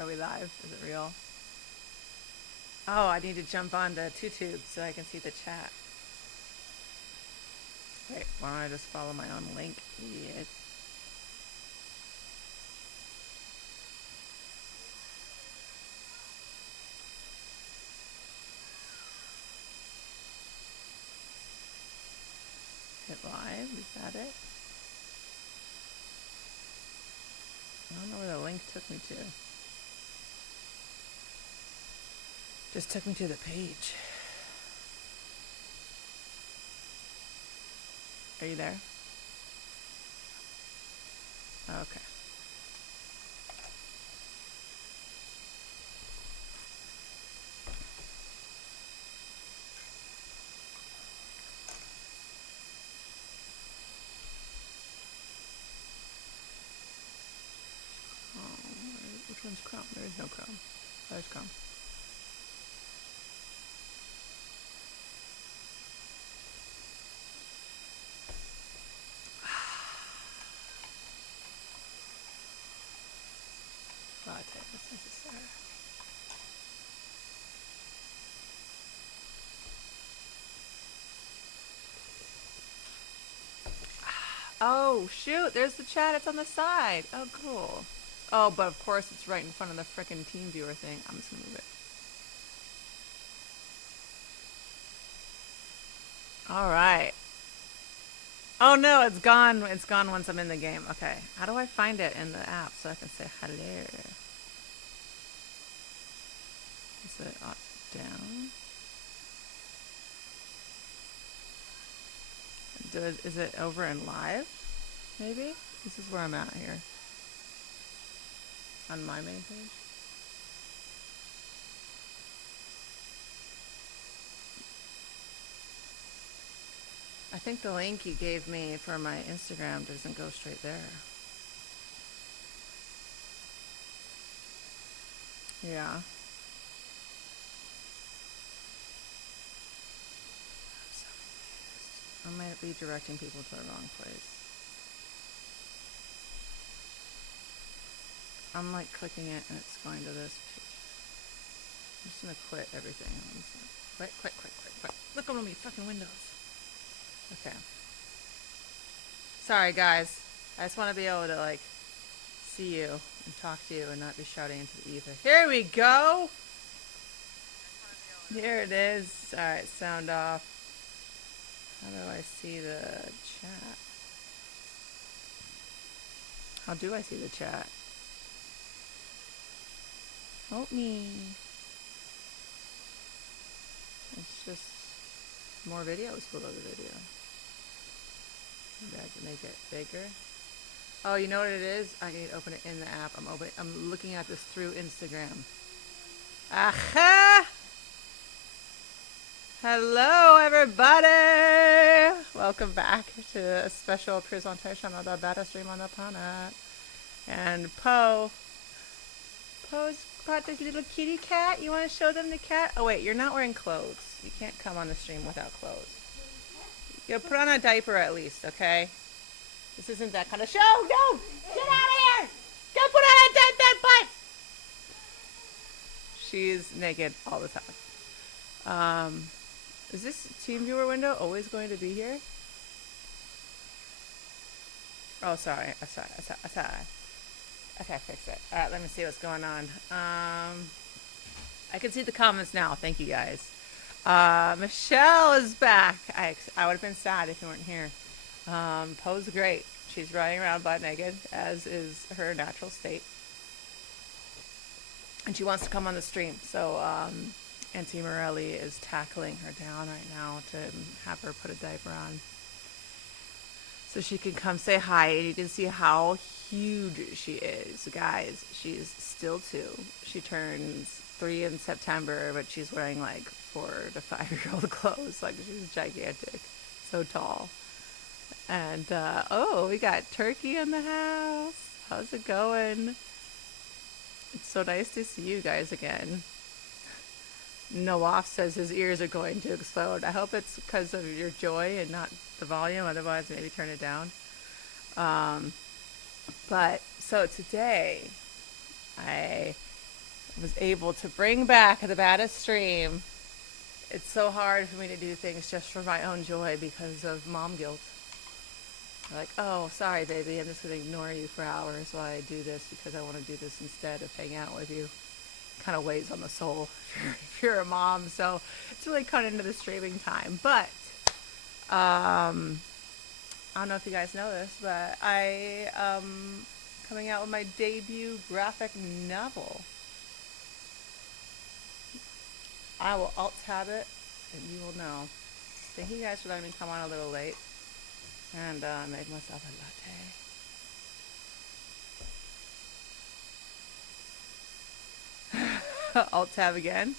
Are we live? Is it real? Oh, I need to jump on the TuTube so I can see the chat. Wait, why don't I just follow my own link? Idiot. Hit live? Is that it? I don't know where the link took me to. Just took me to the page. Are you there? Okay. Which one's Chrome? There is no Chrome. There's Chrome. Latte is necessary. Oh, shoot. There's the chat. It's on the side. Oh, cool. Oh, but of course it's right in front of the frickin' team viewer thing. I'm just gonna move it. All right. Oh no, it's gone. It's gone once I'm in the game. Okay. How do I find it in the app so I can say hello? Is it up, down? Is it over in live? Maybe? This is where I'm at here. On my main page. I think the link you gave me for my Instagram doesn't go straight there. Yeah. I might be directing people to the wrong place. I'm like clicking it and it's going to this page. I'm just gonna quit everything. Quit. Look over me, fucking Windows. Okay. Sorry guys. I just want to be able to like see you and talk to you and not be shouting into the ether. Here we go! Here it is. Alright, sound off. How do I see the chat? How do I see the chat? Help me. It's just more videos below the video. Maybe I can make it bigger. Oh, you know what it is? I need to open it in the app. I'm looking at this through Instagram. Aha! Hello, everybody! Welcome back to a special presentation of the baddest stream on the planet. And Poe's got this little kitty cat. You want to show them the cat? Oh, wait, you're not wearing clothes. You can't come on the stream without clothes. You put on a diaper at least, okay? This isn't that kind of show. No! Get out of here! Don't put on that butt! She's naked all the time. Is this team viewer window always going to be here? Oh, sorry. Sorry. Okay, fix it. Alright, let me see what's going on. I can see the comments now. Thank you, guys. Michelle is back. I would have been sad if you weren't here. Poe's great. She's running around butt naked, as is her natural state. And she wants to come on the stream. So, Auntie Morelli is tackling her down right now to have her put a diaper on. So she can come say hi, and you can see how huge she is. Guys, she's still 2. She turns 3 in September, but she's wearing like 4 to 5-year-old clothes. Like, she's gigantic. So tall. And, oh, we got Turkey in the house. How's it going? It's so nice to see you guys again. Nawaf says his ears are going to explode. I hope it's because of your joy and not the volume. Otherwise, maybe turn it down. But so today, I was able to bring back the baddest stream. It's so hard for me to do things just for my own joy because of mom guilt. Like, oh, sorry, baby, I'm just going to ignore you for hours while I do this because I want to do this instead of hang out with you. Kind of weighs on the soul if you're a mom. So it's really cut into the streaming time. But I don't know if you guys know this, but I coming out with my debut graphic novel. I will alt-tab it, and you will know. Thank you guys for letting me come on a little late and make myself a latte. Alt-tab again.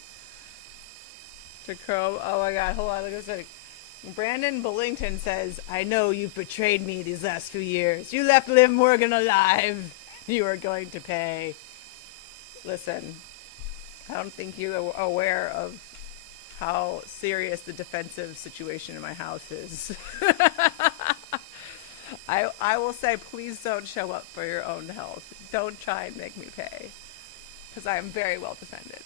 To Chrome. Oh my god, hold on, look at this. Brandon Bullington says, I know you've betrayed me these last few years. You left Liv Morgan alive. You are going to pay. Listen, I don't think you're aware of how serious the defensive situation in my house is. I will say, please don't show up for your own health. Don't try and make me pay. Because I am very well defended.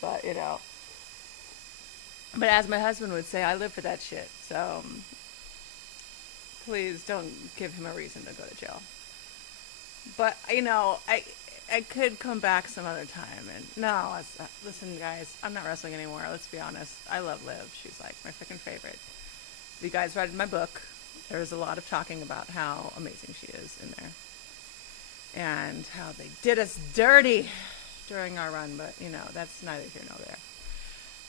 But, you know. But as my husband would say, I live for that shit. So, please don't give him a reason to go to jail. But, you know, I could come back some other time. And no, listen, guys, I'm not wrestling anymore. Let's be honest. I love Liv. She's like my freaking favorite. If you guys read my book, there's a lot of talking about how amazing she is in there. And how they did us dirty during our run. But, you know, that's neither here nor there.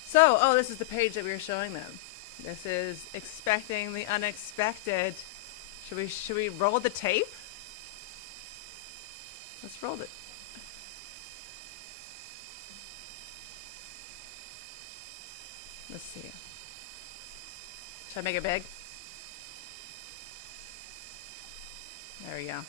So, oh, this is the page that we were showing them. This is Expecting the Unexpected. Should we roll the tape? Let's roll it. Let's see. Should I make it big? There we go.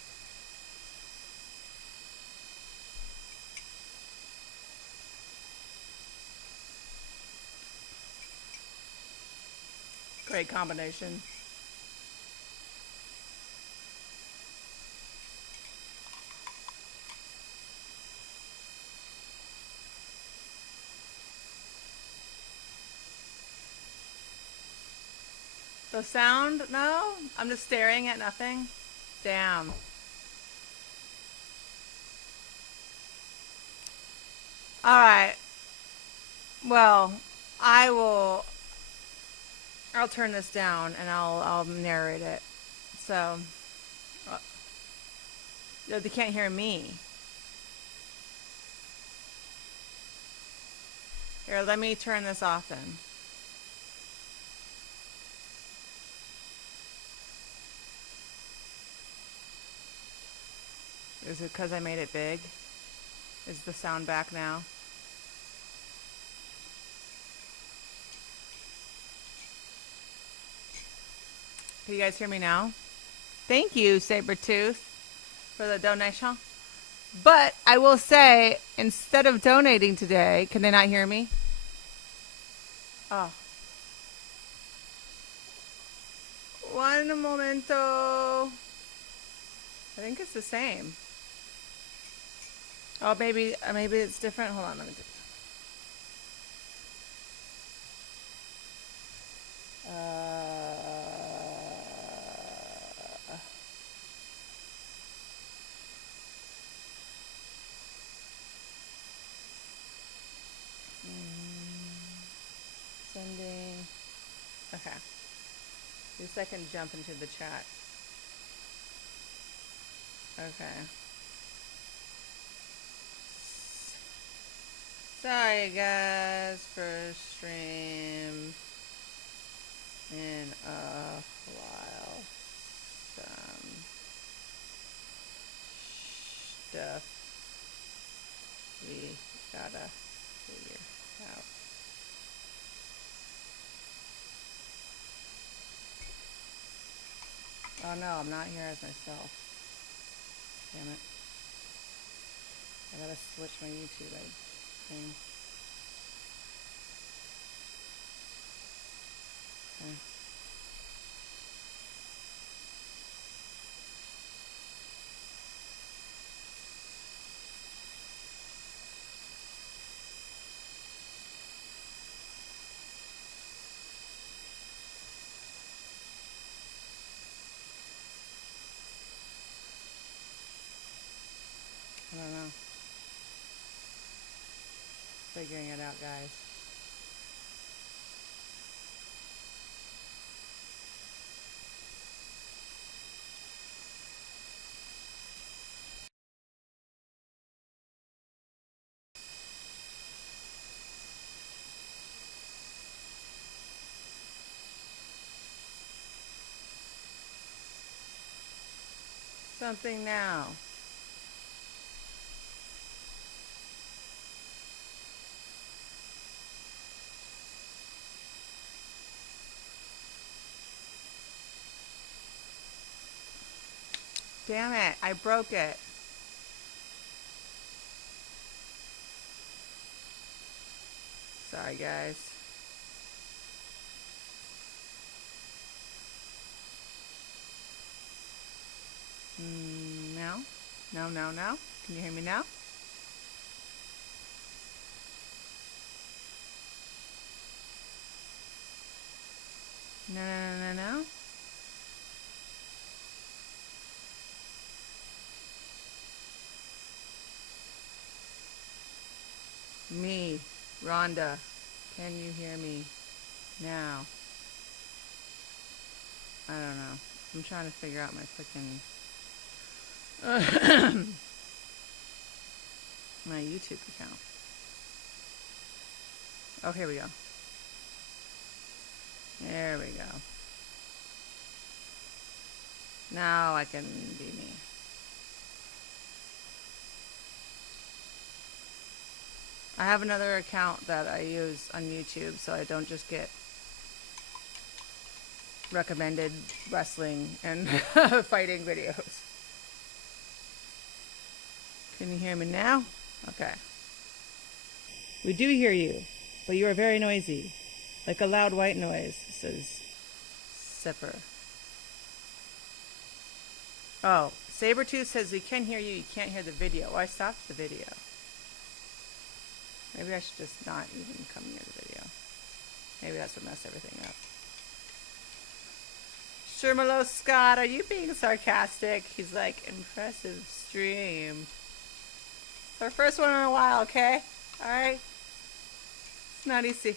Great combination. The sound? No? I'm just staring at nothing? Damn. Alright. Well, I'll turn this down and I'll narrate it. So, they can't hear me. Here, let me turn this off then. Is it because I made it big? Is the sound back now? Can you guys hear me now? Thank you, Sabretooth, for the donation. But I will say, instead of donating today, can they not hear me? Oh. One momento. I think it's the same. Oh, maybe it's different. Hold on, let me do. Sending. Okay. See if I can jump into the chat. Okay. Sorry guys for stream in a while. Some stuff we gotta figure out. Oh no, I'm not here as myself. Damn it. I gotta switch my YouTube thing. Okay. I don't know. Figuring it out, guys. Something now. Damn it, I broke it. Sorry, guys. No? No, no, no? Can you hear me now? No, no, no, no, no? Me, Ronda. Can you hear me now? I don't know. I'm trying to figure out my freaking my YouTube account. Oh, here we go. There we go. Now I can be me. I have another account that I use on YouTube so I don't just get recommended wrestling and fighting videos. Can you hear me now? Okay. We do hear you, but you are very noisy. Like a loud white noise, says Sipper. Oh, Sabretooth says we can hear you, you can't hear the video. Oh, I stopped the video. Maybe I should just not even come near the video. Maybe that's what messed everything up. Shermalo Scott, are you being sarcastic? He's like, impressive stream. It's our first one in a while, okay? Alright? It's not easy.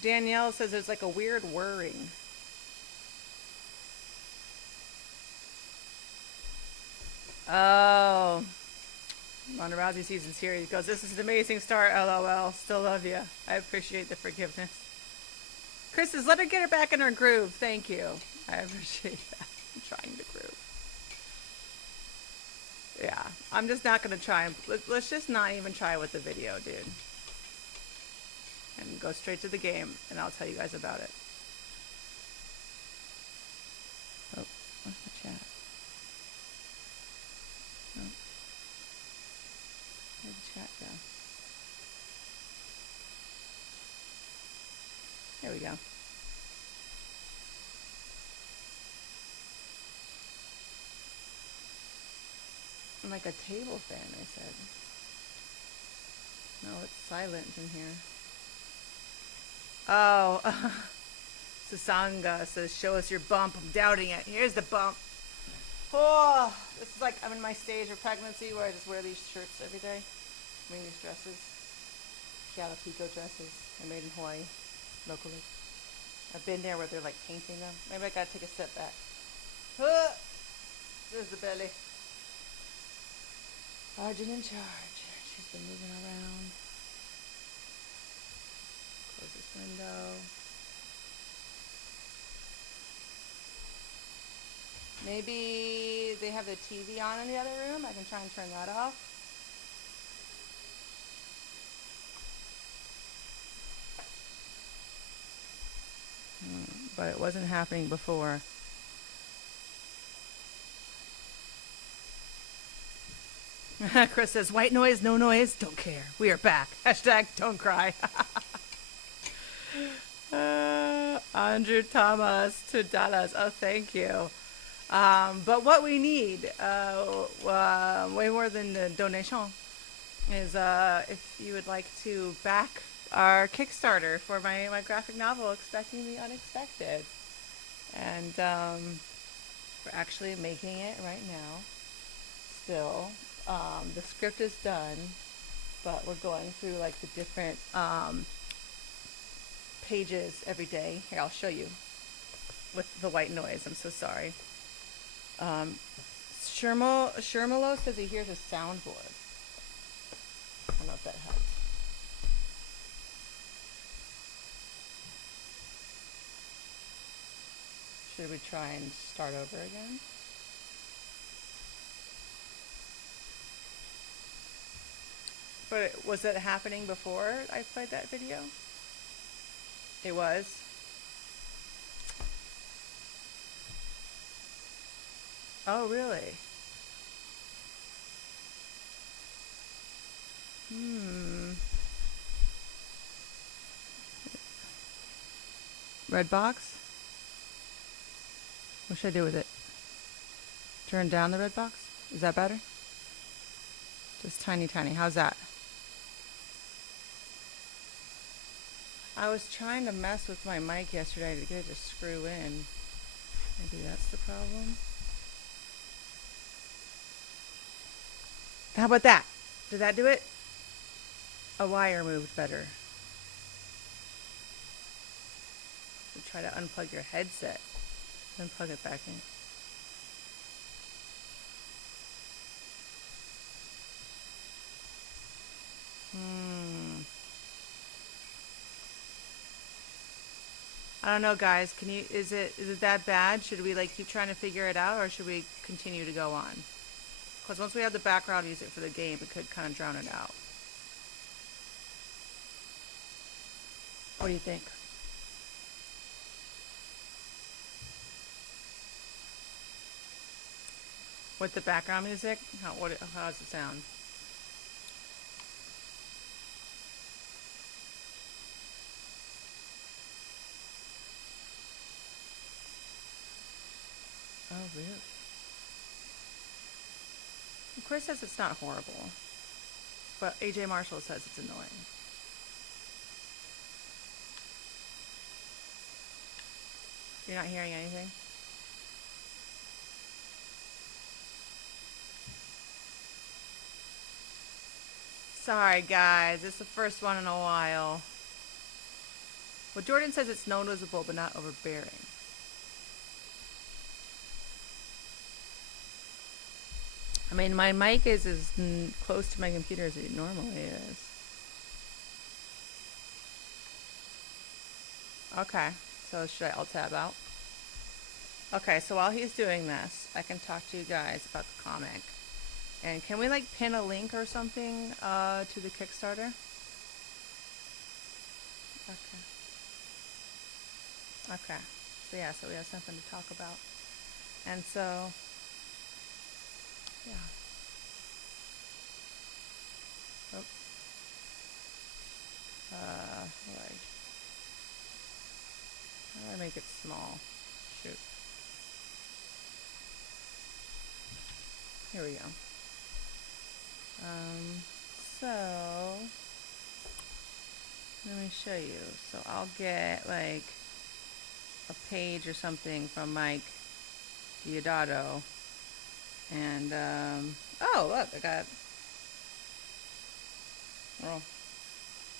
Danielle says there's like a weird whirring. Oh. Ronda Rousey season series goes, this is an amazing start, LOL. Still love you. I appreciate the forgiveness. Chris says, let her get her back in her groove. Thank you. I appreciate that. I'm trying to groove. Yeah, I'm just not going to try. Let's just not even try with the video, dude. And go straight to the game, and I'll tell you guys about it. Oh, where's the chat? Oh. Where'd the chat go? There we go. I'm like a table fan, I said. No, it's silent in here. Oh, Sasanga says, show us your bump. I'm doubting it. Here's the bump. Oh, this is like, I'm in my stage of pregnancy where I just wear these shirts every day. I mean, these dresses. Calipico dresses. They're made in Hawaii, locally. I've been there where they're like painting them. Maybe I gotta take a step back. There's the belly. Sergeant in charge. She's been moving around. Close this window. Maybe they have the TV on in the other room. I can try and turn that off. But it wasn't happening before. Chris says, white noise, no noise, don't care. We are back. Hashtag don't cry. Andrew Thomas to Dallas. Oh, thank you. But what we need, way more than the donation, is if you would like to back our Kickstarter for my graphic novel, Expecting the Unexpected. And we're actually making it right now. still. The script is done, but we're going through like the different pages every day. Here, I'll show you with the white noise. I'm so sorry. Shermalo says he hears a soundboard. I don't know if that helps. Should we try and start over again? But was it happening before I played that video? It was. Oh, really? Red box? What should I do with it? Turn down the red box? Is that better? Just tiny. How's that? I was trying to mess with my mic yesterday to get it to screw in. Maybe that's the problem. How about that? Did that do it? A wire moved better. So try to unplug your headset. Then plug it back in. I don't know, guys. Is it that bad? Should we like keep trying to figure it out, or should we continue to go on? Because once we have the background music for the game, it could kind of drown it out. What do you think? With the background music, how does it sound? Oh, really? Chris says it's not horrible, but AJ Marshall says it's annoying. You're not hearing anything? Sorry, guys. It's the first one in a while. Well, Jordan says it's noticeable, but not overbearing. I mean, my mic is as close to my computer as it normally is. Okay, so should I alt-tab out? Okay, so while he's doing this, I can talk to you guys about the comic. And can we like pin a link or something to the Kickstarter? Okay. So yeah, so we have something to talk about. And so, yeah. Oh. Right. How do I make it small? Shoot. Here we go. So let me show you. So I'll get like a page or something from Mike Diodato, and oh look, I got, oh,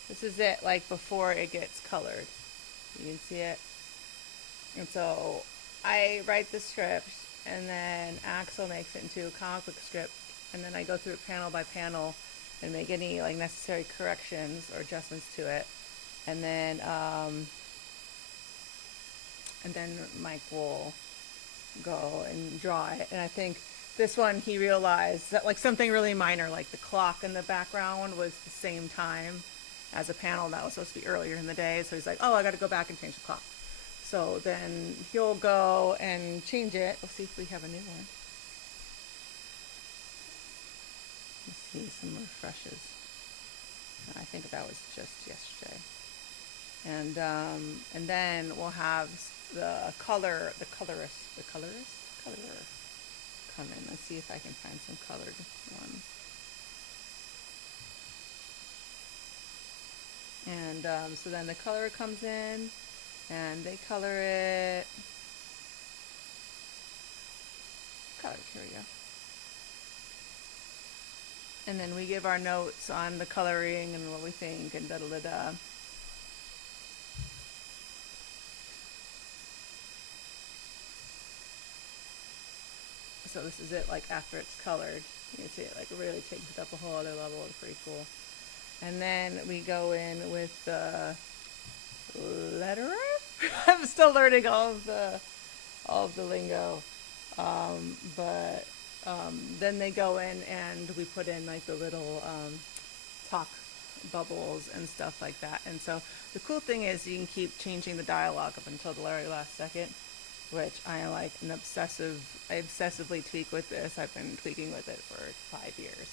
this is it like before it gets colored. You can see it. And so I write the script, and then Axel makes it into a comic book script, and then I go through it panel by panel and make any like necessary corrections or adjustments to it, and then Mike will go and draw it. And I think this one he realized that like something really minor, like the clock in the background was the same time as a panel that was supposed to be earlier in the day, so he's like, oh, I got to go back and change the clock. So then he'll go and change it. We'll see if we have a new one. Let's see some refreshes. I think that was just yesterday. And then we'll have the colorer come in. Let's see if I can find some colored ones. And so then the colorer comes in, and they color it. Colors, here we go. And then we give our notes on the coloring and what we think and da da da da. So this is it, like after it's colored. You can see it like really takes it up a whole other level. It's pretty cool. And then we go in with the letterer. I'm still learning all of the lingo. But then they go in and we put in like the little talk bubbles and stuff like that. And so the cool thing is you can keep changing the dialogue up until the very last second, which I like I obsessively tweak with this. I've been tweaking with it for 5 years.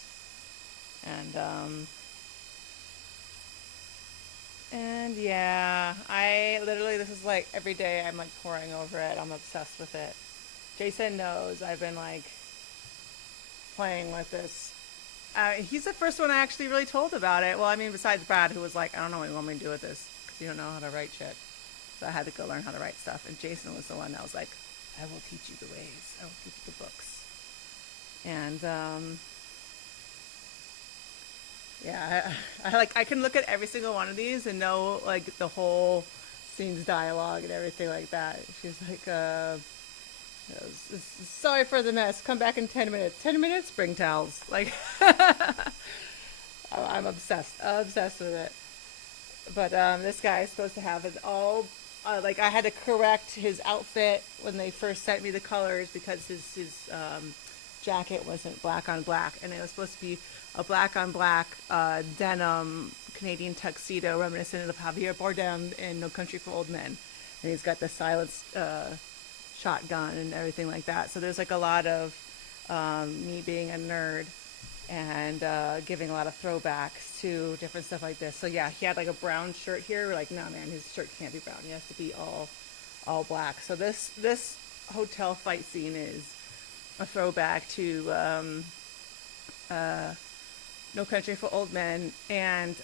And yeah, I literally, this is like every day I'm like pouring over it. I'm obsessed with it. Jason knows I've been like playing with this. He's the first one I actually really told about it. Well, I mean, besides Brad, who was like, I don't know what you want me to do with this because you don't know how to write shit. So I had to go learn how to write stuff. And Jason was the one that was like, I will teach you the ways. I will teach you the books. And yeah, I can look at every single one of these and know like the whole scene's dialogue and everything like that. She's like, sorry for the mess. Come back in 10 minutes. 10 minutes? Bring towels. Like, I'm obsessed with it. But this guy is supposed to have it all. Like, I had to correct his outfit when they first sent me the colors because his jacket wasn't black on black, and it was supposed to be a black on black denim Canadian tuxedo reminiscent of Javier Bardem in No Country for Old Men, and he's got the silenced shotgun and everything like that. So there's like a lot of me being a nerd and giving a lot of throwbacks to different stuff like this. So yeah, he had like a brown shirt here. We're like, no man, his shirt can't be brown. He has to be all black. So this hotel fight scene is a throwback to No Country for Old Men and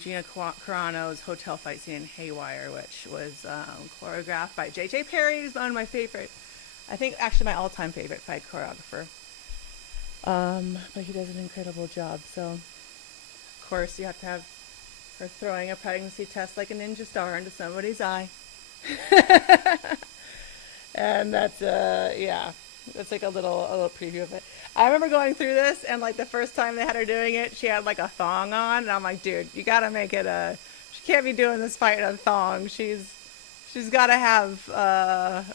Gina Carano's hotel fight scene in Haywire, which was choreographed by J.J. Perry, who's one of my favorite, I think actually my all-time favorite fight choreographer. But he does an incredible job. So, of course, you have to have her throwing a pregnancy test like a ninja star into somebody's eye. And that's, yeah, that's like a little preview of it. I remember going through this, and like the first time they had her doing it, she had like a thong on, and I'm like, dude, you gotta make it she can't be doing this fight in a thong. She's gotta have,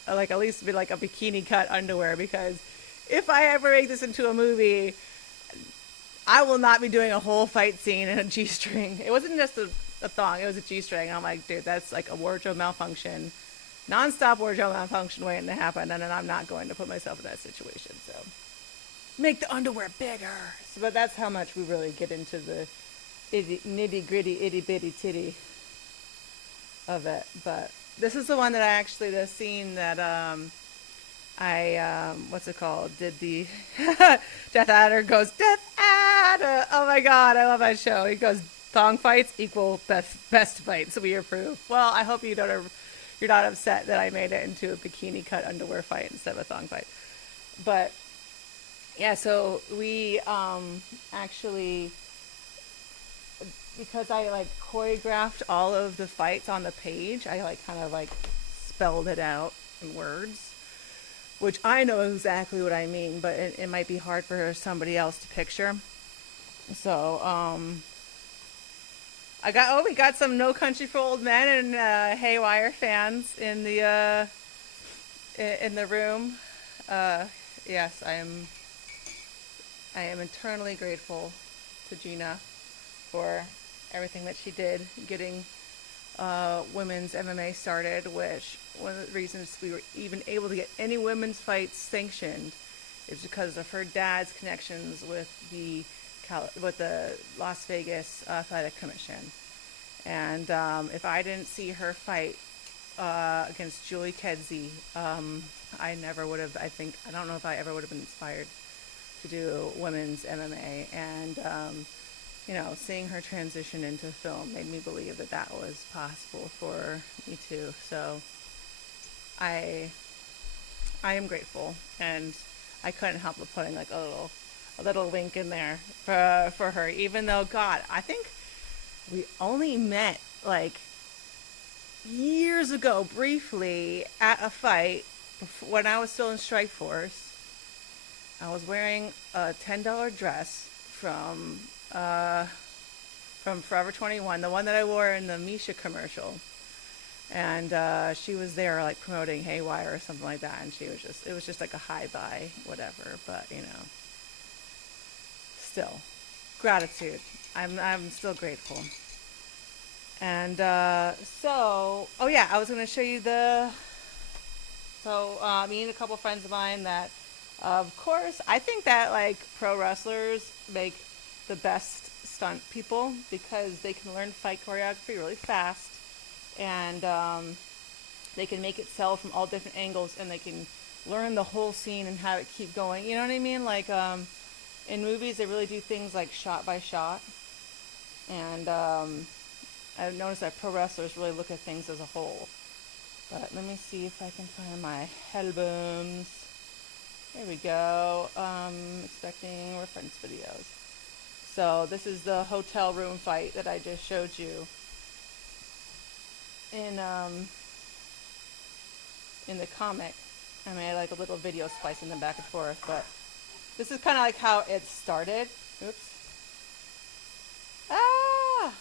like at least be like a bikini cut underwear, because if I ever make this into a movie, I will not be doing a whole fight scene in a G-string. It wasn't just a thong, it was a G-string. I'm like, dude, that's like a wardrobe malfunction, non-stop wardrobe malfunction waiting to happen, and then I'm not going to put myself in that situation. So make the underwear bigger. So, but that's how much we really get into the nitty-gritty, itty-bitty-titty of it. But this is the one that the scene that what's it called? Did the Death Adder goes, Death Adder! Oh my god, I love that show. He goes, thong fights equal best fights. We approve. Well, I hope you're not upset that I made it into a bikini cut underwear fight instead of a thong fight. But yeah, so we actually, because I like choreographed all of the fights on the page, I like kind of like spelled it out in words, which I know exactly what I mean, but it might be hard for somebody else to picture. So we got some No Country for Old Men and Haywire fans in the room. Yes, I am eternally grateful to Gina for everything that she did getting women's MMA started, which one of the reasons we were even able to get any women's fights sanctioned is because of her dad's connections with the Las Vegas Athletic Commission. And if I didn't see her fight against Julie Kedzie, I never would have, I don't know if I ever would have been inspired to do women's MMA. And, seeing her transition into film made me believe that was possible for me too. So I am grateful, and I couldn't help but putting like a a little link in there for her. Even though, God, I think we only met like years ago briefly at a fight when I was still in Strike Force. I was wearing a $10 dress from Forever 21, the one that I wore in the Misha commercial. And she was there like promoting Haywire or something like that, and it was just like a hi bye, whatever. But still, gratitude. I'm still grateful. And oh yeah, I was gonna show you me and a couple friends of mine that, of course, I think that like pro wrestlers make the best stunt people because they can learn fight choreography really fast, and they can make it sell from all different angles, and they can learn the whole scene and have it keep going. You know what I mean? Like in movies, they really do things like shot by shot, and I've noticed that pro wrestlers really look at things as a whole. But let me see if I can find my albums. Here we go. Expecting reference videos. So this is the hotel room fight that I just showed you in the comic. I made like a little video splicing them back and forth, but this is kind of like how it started. Oops. Ah!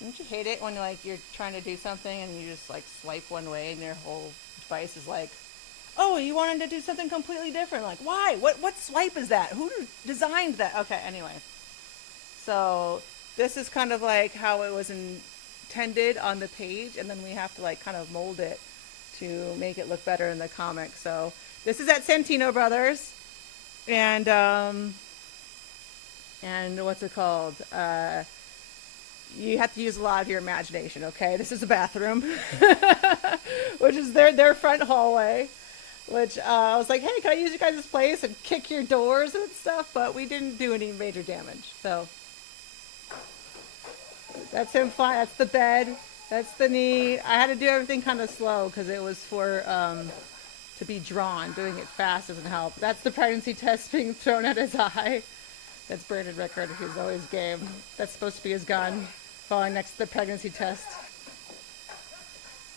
Don't you hate it when like you're trying to do something and you just like swipe one way and your whole device is like, oh, you wanted to do something completely different. Like, why? What swipe is that? Who designed that? Okay, anyway. So this is kind of like how it was intended on the page, and then we have to like kind of mold it to make it look better in the comic. So this is at Santino Brothers, and what's it called? You have to use a lot of your imagination, okay? This is a bathroom, which is their front hallway. Which I was like, hey, can I use you guys' place and kick your doors and stuff? But we didn't do any major damage. So that's him flying. That's the bed. That's the knee. I had to do everything kind of slow because it was for to be drawn. Doing it fast doesn't help. That's the pregnancy test being thrown at his eye. That's Brandon Rickard. He's always game. That's supposed to be his gun, falling next to the pregnancy test.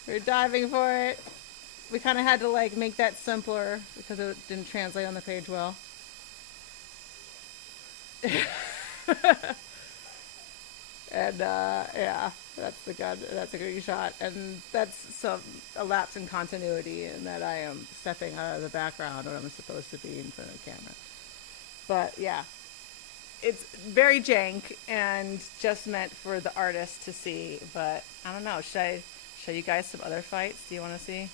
We're diving for it. We kind of had to like make that simpler because it didn't translate on the page well. And yeah, that's the gun. That's a good shot, and that's a lapse in continuity in that I am stepping out of the background when I'm supposed to be in front of the camera. But yeah, it's very jank and just meant for the artist to see. But I don't know. Should I show you guys some other fights? Do you want to see?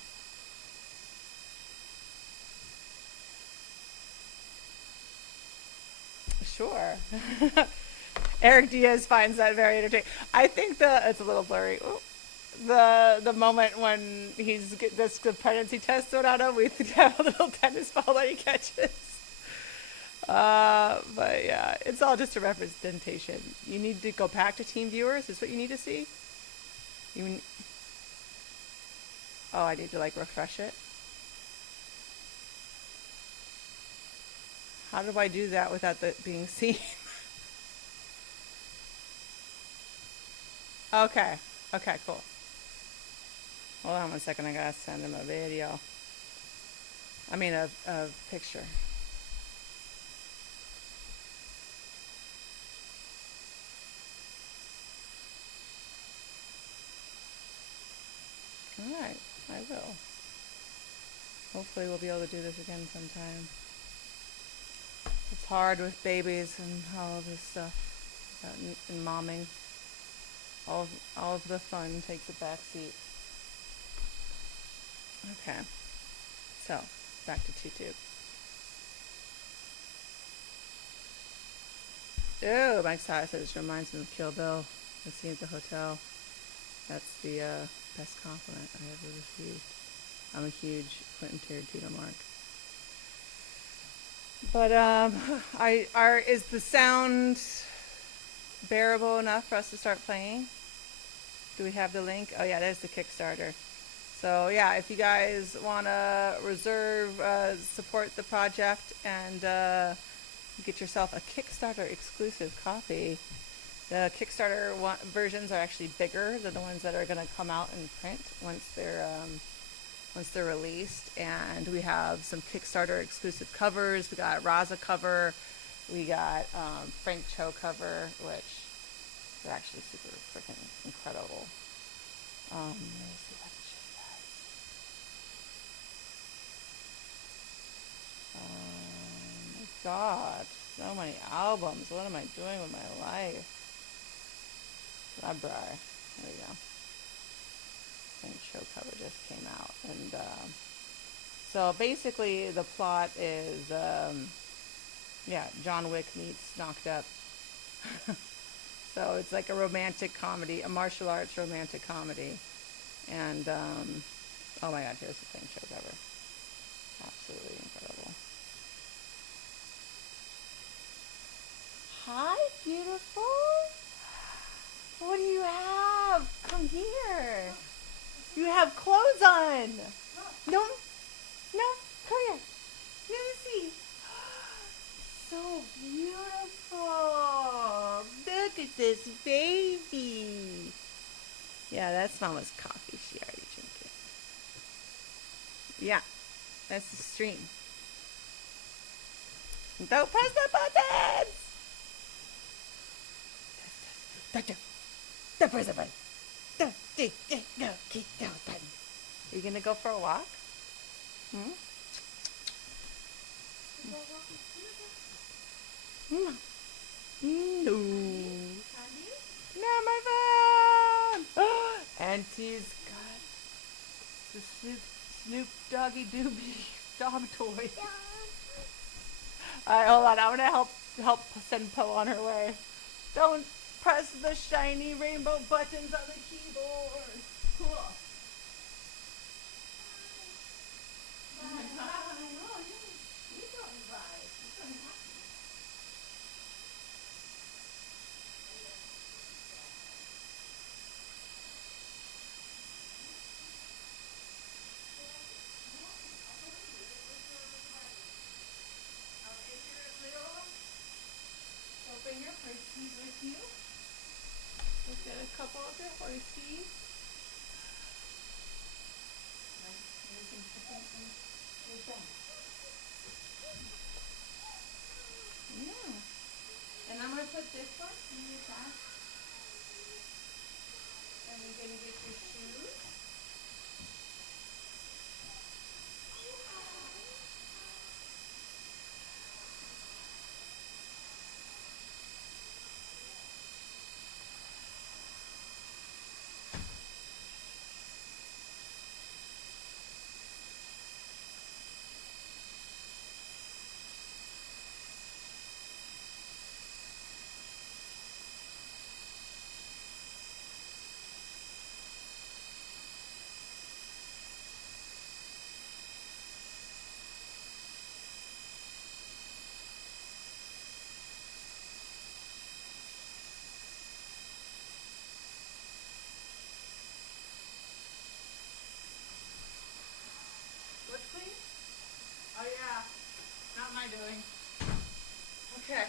Sure. Eric Diaz finds that very entertaining. I think it's a little blurry. Ooh. The moment when he's get this the pregnancy test thrown at him, we have a little tennis ball that he catches. But yeah, it's all just a representation. You need to go back to team viewers. Is what you need to see. Oh, I need to like refresh it. How do I do that without that being seen? Okay. Okay, cool. Hold on 1 second. I gotta send him a video. I mean, a picture. Alright, I will. Hopefully we'll be able to do this again sometime. It's hard with babies and all of this stuff, and momming. All of the fun takes a back seat. Okay, so back to TuTube. Oh, Mike Side says it reminds me of Kill Bill. The scene at the hotel. That's the best compliment I ever received. I'm a huge Quentin Tarantino mark. But is the sound bearable enough for us to start playing? Do we have the link? Oh yeah, there's the Kickstarter. So yeah, if you guys want to reserve, support the project, and get yourself a Kickstarter exclusive copy. The Kickstarter versions are actually bigger than the ones that are going to come out in print once they're released. And we have some Kickstarter exclusive covers. We got Raza cover. We got Frank Cho cover, which are actually super freaking incredible. Let me see if I can show you guys. Oh my God, so many albums. What am I doing with my life? Library. There we go. And show cover just came out, and so basically the plot is, John Wick meets Knocked Up. So it's like a romantic comedy, a martial arts romantic comedy, and oh my God, here's the thing, show cover. Absolutely incredible. Hi, beautiful. What do you have? Come here. You have clothes on. No, come here. Let me see. So beautiful. Look at this baby. Yeah, that's Mama's coffee. She already drank it. Yeah, that's the stream. Don't press the buttons. Don't press the button. Don't keep those buttons. Are you gonna go for a walk? Hmm? No. Not my phone. Auntie's got the Snoop Doggy Doobie dog toy. Alright, hold on. I'm gonna help send Poe on her way. Don't press the shiny rainbow buttons on the keyboard. Cool. Bring your horsies with you. Look at a couple of your horsies. You can put them in your bag. Yeah. And I'm going to put this one in your bag. And you're going to get your shoes. What's clean? Oh yeah, not my doing. Okay.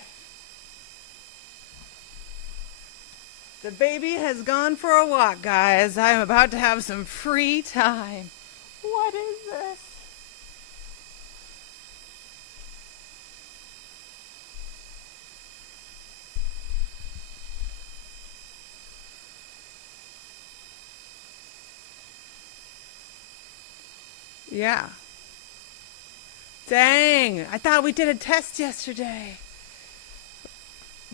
The baby has gone for a walk, guys. I'm about to have some free time. What is this? Yeah. Dang, I thought we did a test yesterday.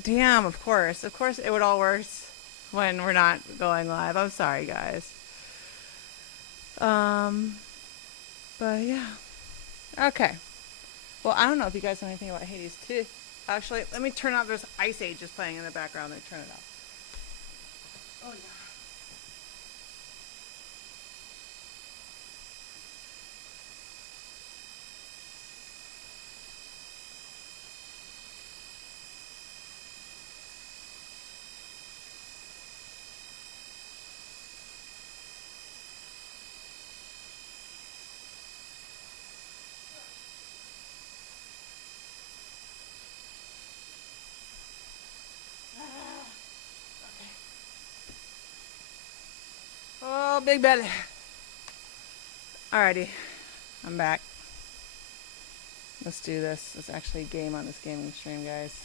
Damn, of course. Of course it would all worse when we're not going live. I'm sorry, guys. But yeah. Okay. Well, I don't know if you guys know anything about Hades 2. Actually, let me turn off. There's Ice Age just playing in the background. Let me turn it off. Oh, yeah. big belly. Alrighty, I'm back. Let's do this. Let's actually game on this gaming stream, guys.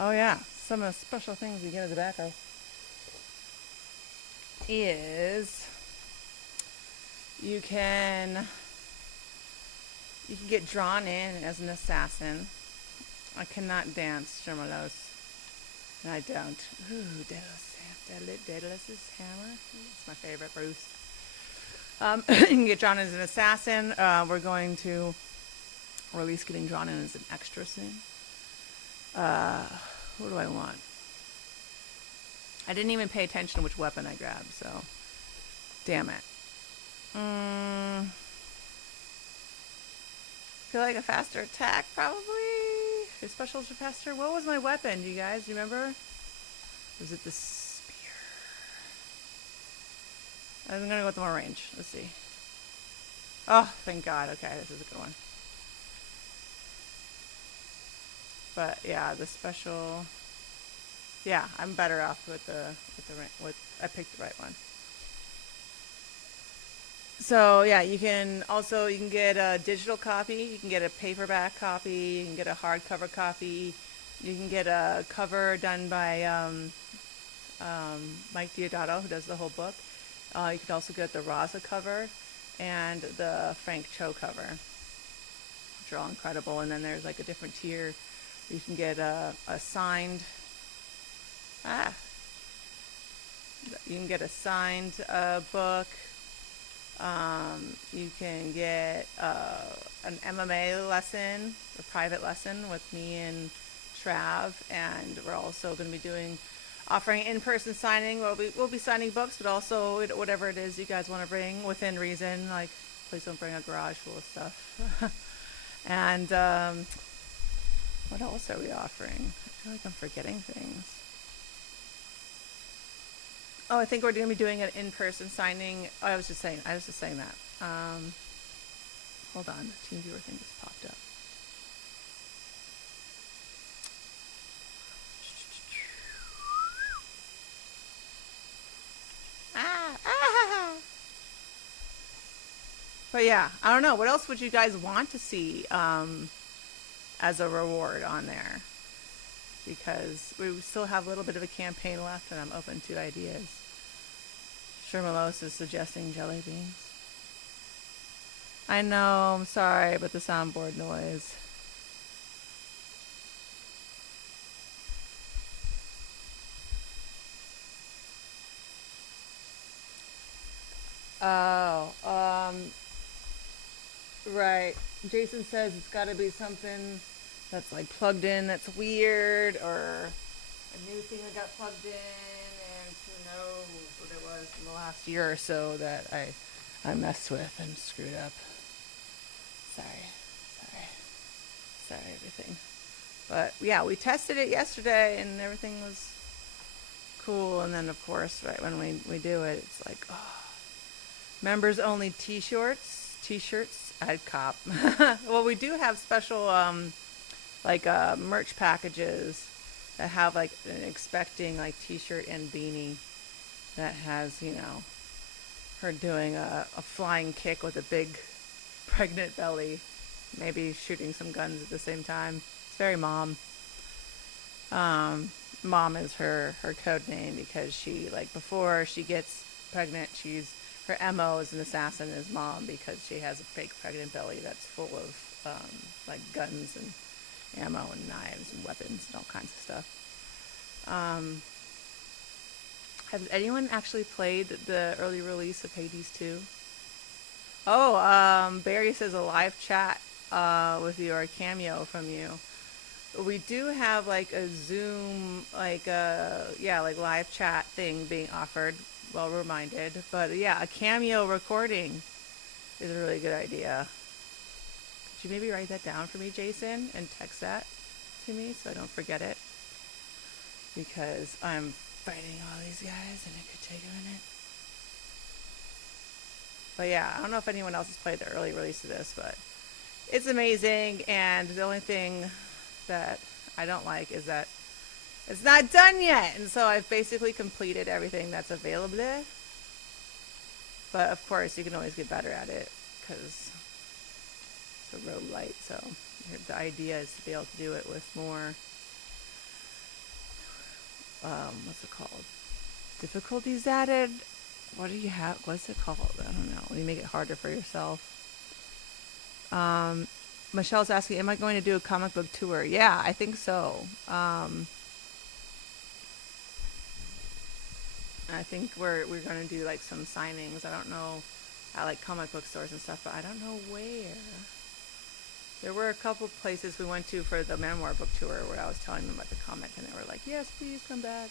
Oh yeah, some of the special things you get at the back is you can get drawn in as an assassin. I cannot dance, Shermalos. And I don't. Ooh, Daedalus' hammer. It's my favorite, Bruce. You can get drawn in as an assassin. We're going to release getting drawn in as an extra soon. What do I want? I didn't even pay attention to which weapon I grabbed, so damn it. Feel like a faster attack, probably. Your specials are faster. What was my weapon? Do you guys remember? Was it the spear? I'm gonna go with more range. Let's see. Oh, thank God. Okay, this is a good one. But yeah, the special. Yeah, I'm better off with I picked the right one. So yeah, you can get a digital copy, you can get a paperback copy, you can get a hardcover copy, you can get a cover done by Mike Diodato, who does the whole book. You can also get the Rousey cover and the Frank Cho cover, which are all incredible. And then there's like a different tier. You can get a signed. You can get a signed book. You can get an MMA lesson, a private lesson with me and Trav, and we're also going to be offering in-person signing. We'll be signing books, but also whatever it is you guys want to bring within reason. Like, please don't bring a garage full of stuff. And what else are we offering? I feel like I'm forgetting things. Oh, I think we're going to be doing an in-person signing. Oh, I was just saying that. Hold on, the team viewer thing just popped up. But yeah, I don't know. What else would you guys want to see as a reward on there? Because we still have a little bit of a campaign left, and I'm open to ideas. Shermalos is suggesting jelly beans. I know, I'm sorry, but the soundboard noise. Oh, right. Jason says it's got to be something that's like plugged in that's weird, or a new thing that got plugged in, and who knows what it was in the last year or so that I messed with and screwed up. Sorry everything. But yeah, we tested it yesterday and everything was cool, and then of course right when we do it, it's like, oh, members only t-shirts, I'd cop. Well, we do have special merch packages that have like an expecting like t-shirt and beanie that has, you know, her doing a flying kick with a big pregnant belly, maybe shooting some guns at the same time. It's very mom. Mom is her code name because she, like, before she gets pregnant, her MO as an assassin is mom, because she has a fake pregnant belly that's full of like guns and ammo and knives and weapons and all kinds of stuff. Has anyone actually played the early release of Hades 2? Oh, Barry says a live chat with you, or a cameo from you. We do have like a Zoom, like live chat thing being offered. Well reminded, but yeah, a cameo recording is a really good idea. Could you maybe write that down for me, Jason, and text that to me so I don't forget it? Because I'm fighting all these guys and it could take a minute. But yeah, I don't know if anyone else has played the early release of this, but it's amazing. And the only thing that I don't like is that it's not done yet. And so I've basically completed everything that's available. But of course, you can always get better at it because it's a roguelite. So the idea is to be able to do it with more, what's it called? Difficulties added. What do you have? What's it called? I don't know. You make it harder for yourself. Michelle's asking, am I going to do a comic book tour? Yeah, I think so. I think we're going to do like some signings. I don't know, at like comic book stores and stuff, but I don't know where. There were a couple places we went to for the memoir book tour where I was telling them about the comic, and they were like, yes, please come back.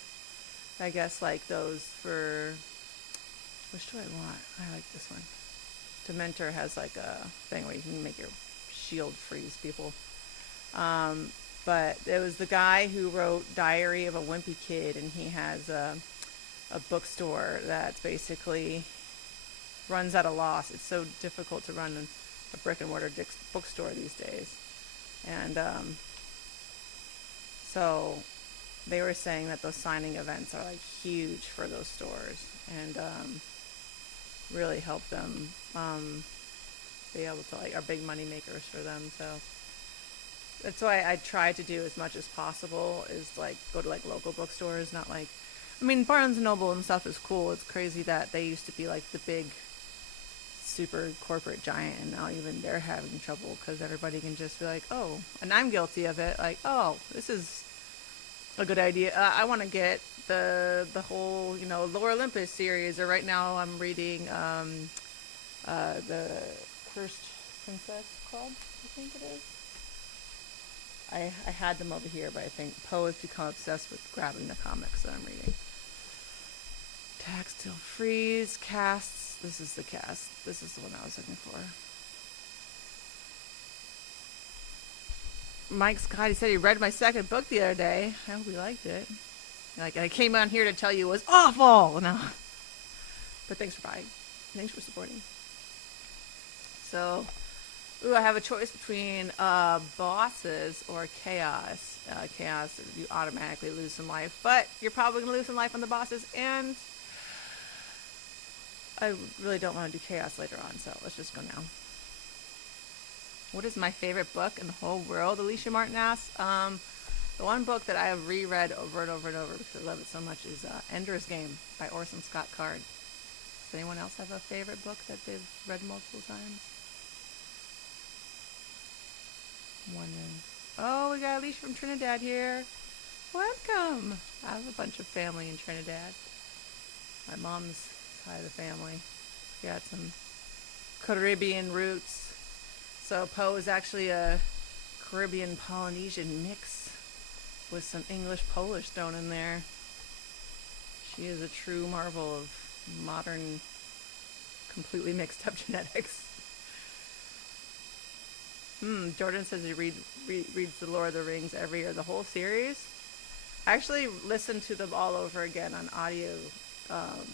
I guess like those for, which do I want? I like this one. Dementor has like a thing where you can make your shield freeze people. But it was the guy who wrote Diary of a Wimpy Kid, and he has a bookstore that basically runs at a loss. It's so difficult to run a brick and mortar bookstore these days. And so they were saying that those signing events are like huge for those stores and really help them be able to, like, are big money makers for them. So that's why I try to do as much as possible is like go to like local bookstores, not like, I mean, Barnes and Noble and stuff is cool. It's crazy that they used to be like the big super corporate giant, and now even they're having trouble because everybody can just be like, oh, and I'm guilty of it, like, oh, this is a good idea. I want to get the whole, Lore Olympus series, or right now I'm reading the Cursed Princess Club, I think it is. I had them over here, but I think Poe has become obsessed with grabbing the comics that I'm reading. Tag still freeze, casts. This is the cast. This is the one I was looking for. Mike Scott, he said he read my second book the other day. I hope he liked it. Like, I came on here to tell you it was awful. No. But thanks for buying. Thanks for supporting. So, I have a choice between bosses or chaos. Chaos, you automatically lose some life, but you're probably going to lose some life on the bosses, and I really don't want to do chaos later on, so let's just go now. What is my favorite book in the whole world? Alicia Martin asks. The one book that I have reread over and over and over because I love it so much is Ender's Game by Orson Scott Card. Does anyone else have a favorite book that they've read multiple times? Oh, we got Alicia from Trinidad here. Welcome. I have a bunch of family in Trinidad. My mom's side of the family. We got some Caribbean roots. So Poe is actually a Caribbean Polynesian mix with some English Polish thrown in there. She is a true marvel of modern, completely mixed up genetics. Jordan says he reads the Lord of the Rings every year, the whole series. I actually listened to them all over again on audio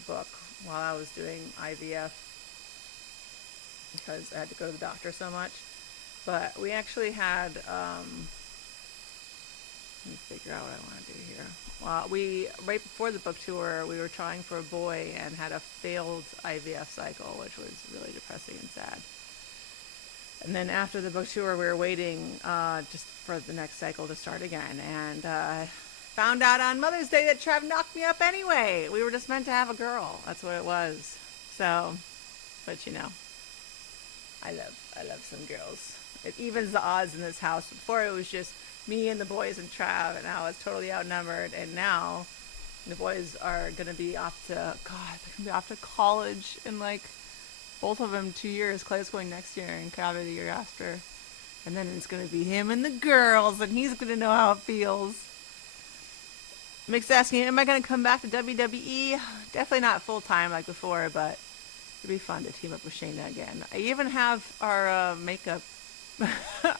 book while I was doing IVF because I had to go to the doctor so much. But we actually had, let me figure out what I want to do here. Right before the book tour, we were trying for a boy and had a failed IVF cycle, which was really depressing and sad. And then after the book tour, we were waiting just for the next cycle to start again. And found out on Mother's Day that Trev knocked me up anyway. We were just meant to have a girl. That's what it was. So, but I love some girls. It evens the odds in this house. Before it was just me and the boys and Trav, and now it's totally outnumbered. And now the boys are going to be off to, they're going to be off to college in like both of them 2 years. Clay's going next year and Calvin the year after. And then it's going to be him and the girls, and he's going to know how it feels. Mick's asking, am I going to come back to WWE? Definitely not full-time like before, but it'd be fun to team up with Shayna again. I even have our makeup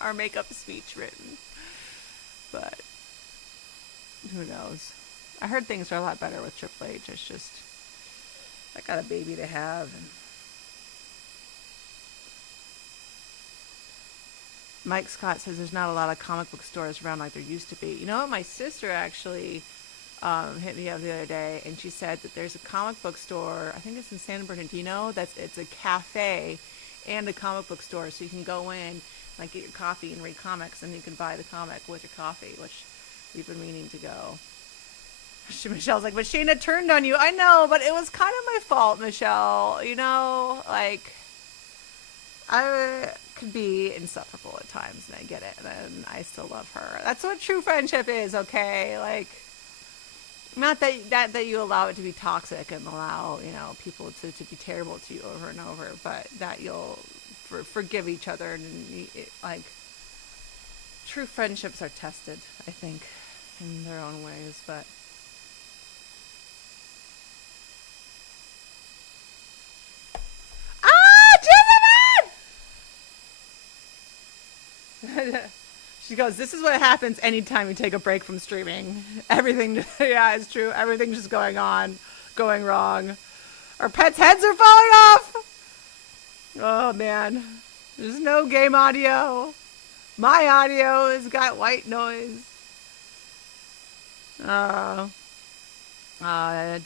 our makeup speech written. But who knows? I heard things are a lot better with Triple H. It's just, I got a baby to have. And Mike Scott says there's not a lot of comic book stores around like there used to be. You know what? My sister actually hit me up the other day, and she said that there's a comic book store. I think it's in San Bernardino. It's a cafe and a comic book store, so you can go in, like get your coffee and read comics, and you can buy the comic with your coffee, which we've been meaning to go. Michelle's like, but Shayna turned on you. I know, but it was kind of my fault, Michelle. You know, like, I could be insufferable at times, and I get it, and I still love her. That's what true friendship is, okay? Like, not that you allow it to be toxic and allow, you know, people to be terrible to you over and over, but that you'll forgive each other, and like, true friendships are tested, I think, in their own ways, but... She goes, this is what happens anytime you take a break from streaming. Everything, yeah, it's true. Everything's just going wrong. Our pets' heads are falling off. Oh, man. There's no game audio. My audio has got white noise.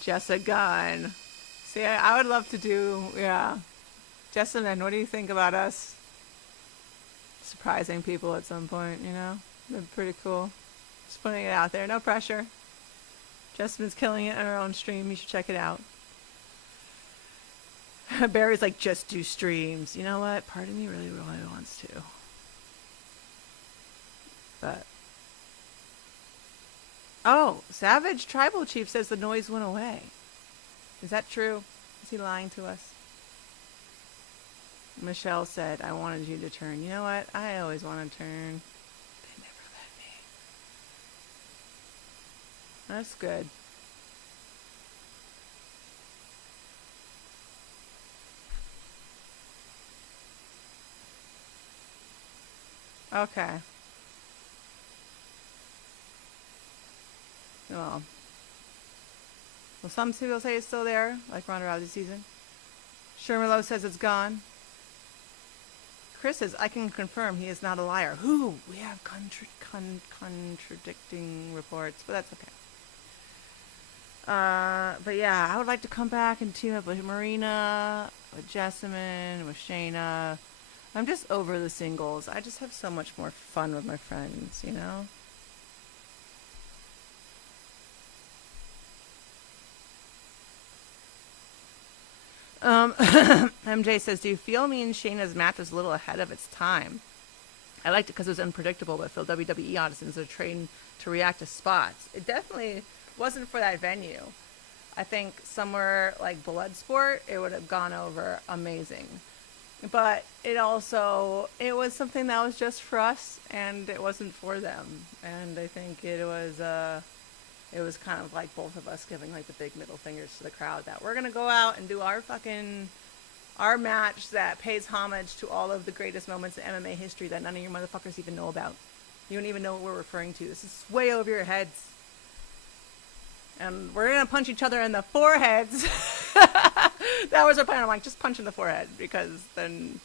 Jessica Gunn. See, I would love to do, yeah. Jessamine, what do you think about us surprising people at some point, you know? They're pretty cool. Just putting it out there. No pressure. Jessamine killing it on her own stream. You should check it out. Barry's like, just do streams. You know what? Part of me really, really wants to. But... Oh, Savage Tribal Chief says the noise went away. Is that true? Is he lying to us? Michelle said, I wanted you to turn. You know what? I always want to turn. They never let me. That's good. Okay. Well, some people say it's still there, like Ronda Rousey season. Shermerlow says it's gone. Chris says, I can confirm he is not a liar. Who? We have contradicting reports, but that's okay. But yeah, I would like to come back and team up with Marina, with Jessamine, with Shayna. I'm just over the singles. I just have so much more fun with my friends, you know? MJ says, do you feel me and Shayna's match was a little ahead of its time? I liked it because it was unpredictable, but feel WWE audiences are trained to react to spots. It definitely wasn't for that venue. I think somewhere like Bloodsport, it would have gone over amazing. But it was something that was just for us, and it wasn't for them. And I think it was kind of like both of us giving like the big middle fingers to the crowd that we're going to go out and do our match that pays homage to all of the greatest moments in MMA history that none of you motherfuckers even know about. You don't even know what we're referring to. This is way over your heads. And we're going to punch each other in the foreheads. That was our plan. I'm like, just punch in the forehead because then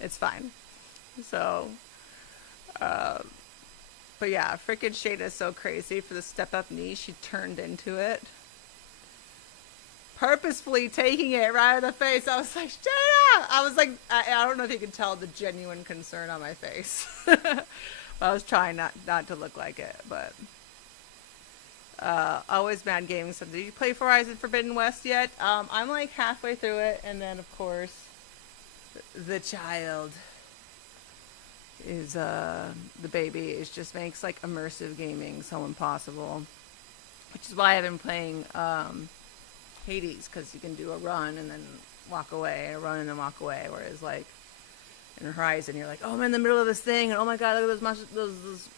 it's fine. So, but yeah, freaking Shayna is so crazy for the step-up knee. She turned into it. Purposefully taking it right in the face. I was like, Shayna! I was like, I don't know if you can tell the genuine concern on my face. I was trying not to look like it, but... always Mad Gaming said, did you play Horizon Forbidden West yet? I'm like halfway through it, and then of course, the child is, the baby is just makes like immersive gaming so impossible. Which is why I've been playing, Hades, because you can do a run and then walk away, a run and then walk away, whereas like, in Horizon, you're like, oh, I'm in the middle of this thing, and oh my god, look at those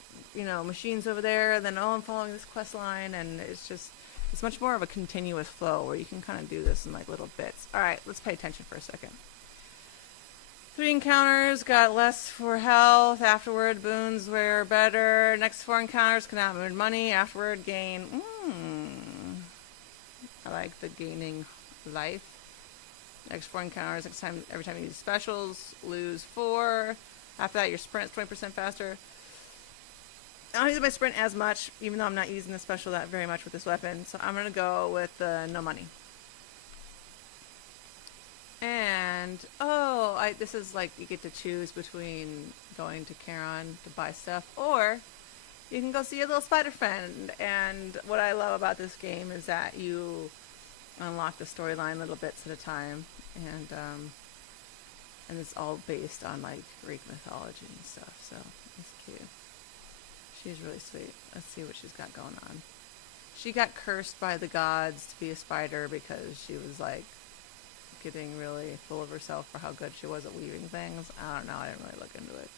machines over there, and then, oh, I'm following this quest line, and it's much more of a continuous flow where you can kind of do this in like little bits. All right, let's pay attention for a second. 3 encounters, got less for health. Afterward, boons were better. Next 4 encounters can have money. Afterward, gain. I like the gaining life. Next 4 encounters, every time you use specials, lose 4. After that, your sprint's 20% faster. I don't use my sprint as much, even though I'm not using the special that very much with this weapon. So I'm going to go with no money. And, this is like you get to choose between going to Charon to buy stuff, or you can go see your little spider friend. And what I love about this game is that you unlock the storyline little bits at a time. And it's all based on like Greek mythology and stuff. So it's cute. She's really sweet. Let's see what she's got going on. She got cursed by the gods to be a spider because she was like getting really full of herself for how good she was at weaving things. I don't know. I didn't really look into it.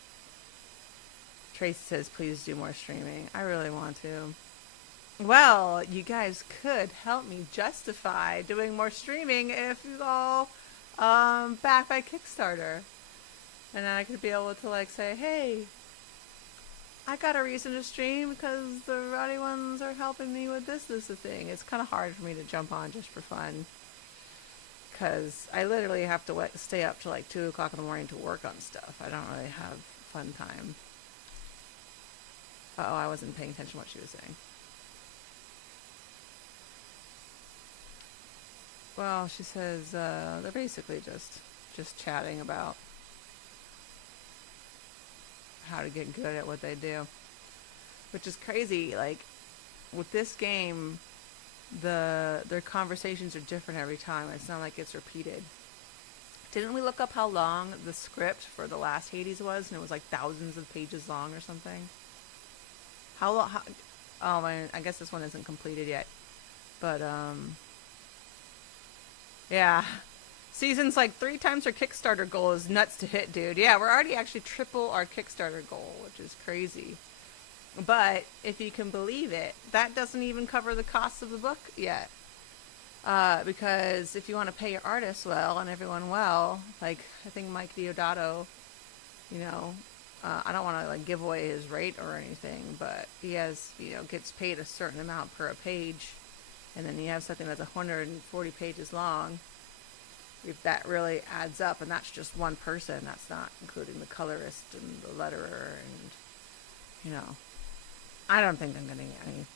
Tracy says, please do more streaming. I really want to. Well, you guys could help me justify doing more streaming if you all back by Kickstarter. And then I could be able to like say, hey, I got a reason to stream because the rowdy ones are helping me with this thing. It's kind of hard for me to jump on just for fun. Because I literally have to stay up till like 2 o'clock in the morning to work on stuff. I don't really have fun time. Uh-oh, I wasn't paying attention to what she was saying. Well, she says they're basically just chatting about how to get good at what they do. Which is crazy. Like, with this game, their conversations are different every time. It's not like it's repeated. Didn't we look up how long the script for the last Hades was? And it was like thousands of pages long or something. How long? Oh man, I guess this one isn't completed yet. But yeah, season's like 3 times her Kickstarter goal is nuts to hit, dude. Yeah, we're already actually triple our Kickstarter goal, which is crazy. But if you can believe it, that doesn't even cover the cost of the book yet. Because if you want to pay your artists well and everyone well, like I think Mike Diodato, you know, I don't want to like give away his rate or anything, but he has, gets paid a certain amount per a page, and then you have something that's 140 pages long. If that really adds up, and that's just one person, that's not including the colorist and the letterer, and I don't think I'm getting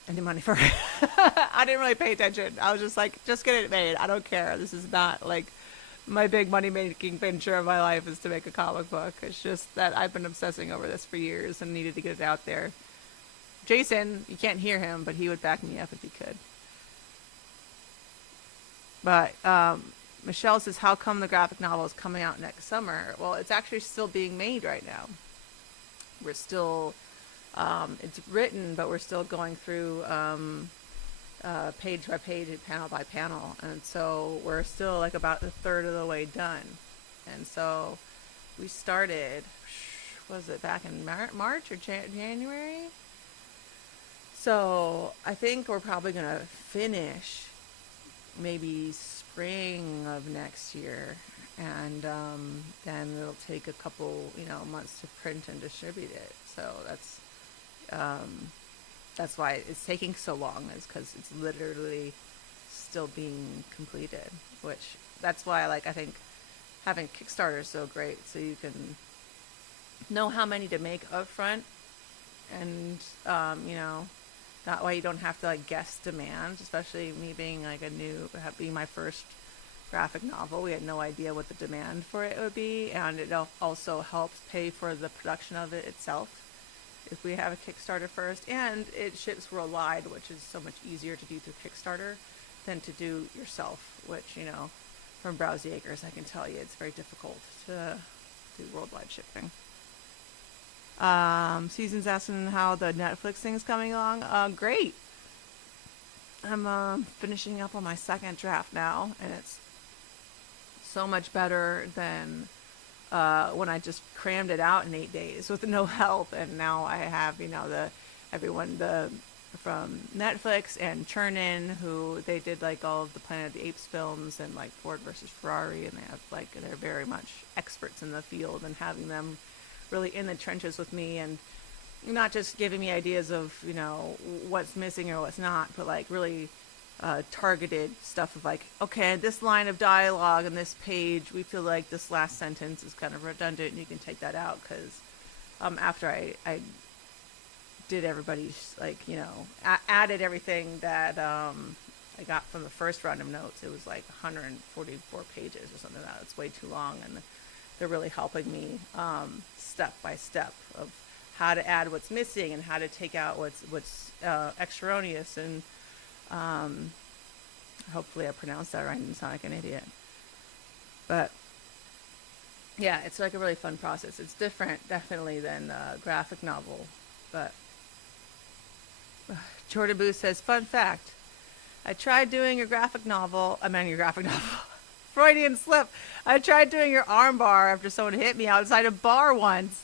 any money for it. I didn't really pay attention. I was just like, just get it made. I don't care. This is not like my big money-making venture of my life is to make a comic book. It's just that I've been obsessing over this for years and needed to get it out there. Jason, you can't hear him, but he would back me up if he could. But Michelle says, how come the graphic novel is coming out next summer? Well, it's actually still being made right now. We're still... it's written, but we're still going through page by page and panel by panel, and so we're still like about a third of the way done. And so we started, was it back in March or January? So I think we're probably gonna finish maybe spring of next year, and then it'll take a couple months to print and distribute it. So that's why it's taking so long, is because it's literally still being completed, which that's why I think having Kickstarter is so great, so you can know how many to make up front, and that way you don't have to guess demand, especially me being being my first graphic novel. We had no idea what the demand for it would be, and it also helps pay for the production of it itself if we have a Kickstarter first, and it ships worldwide, which is so much easier to do through Kickstarter than to do yourself, which, from Rousey Acres, I can tell you it's very difficult to do worldwide shipping. Season's asking how the Netflix thing's coming along. Great. I'm finishing up on my second draft now, and it's so much better than when I just crammed it out in 8 days with no help. And now I have, everyone from Netflix and Churnin, who they did all of the Planet of the Apes films and Ford versus Ferrari, and they have they're very much experts in the field, and having them really in the trenches with me and not just giving me ideas of what's missing or what's not, but really targeted stuff of like, okay, this line of dialogue on this page, we feel like this last sentence is kind of redundant, and you can take that out because after I did everybody's, like, you know, added everything that I got from the first round of notes. It was like 144 pages or something like that. It's way too long, and they're really helping me step by step of how to add what's missing and how to take out what's extraneous, and hopefully I pronounced that right and sound like an idiot. But yeah, it's like a really fun process. It's different, definitely, than a graphic novel. But Jordan Boo says, fun fact, I tried doing your graphic novel. Freudian slip. I tried doing your arm bar after someone hit me outside a bar once.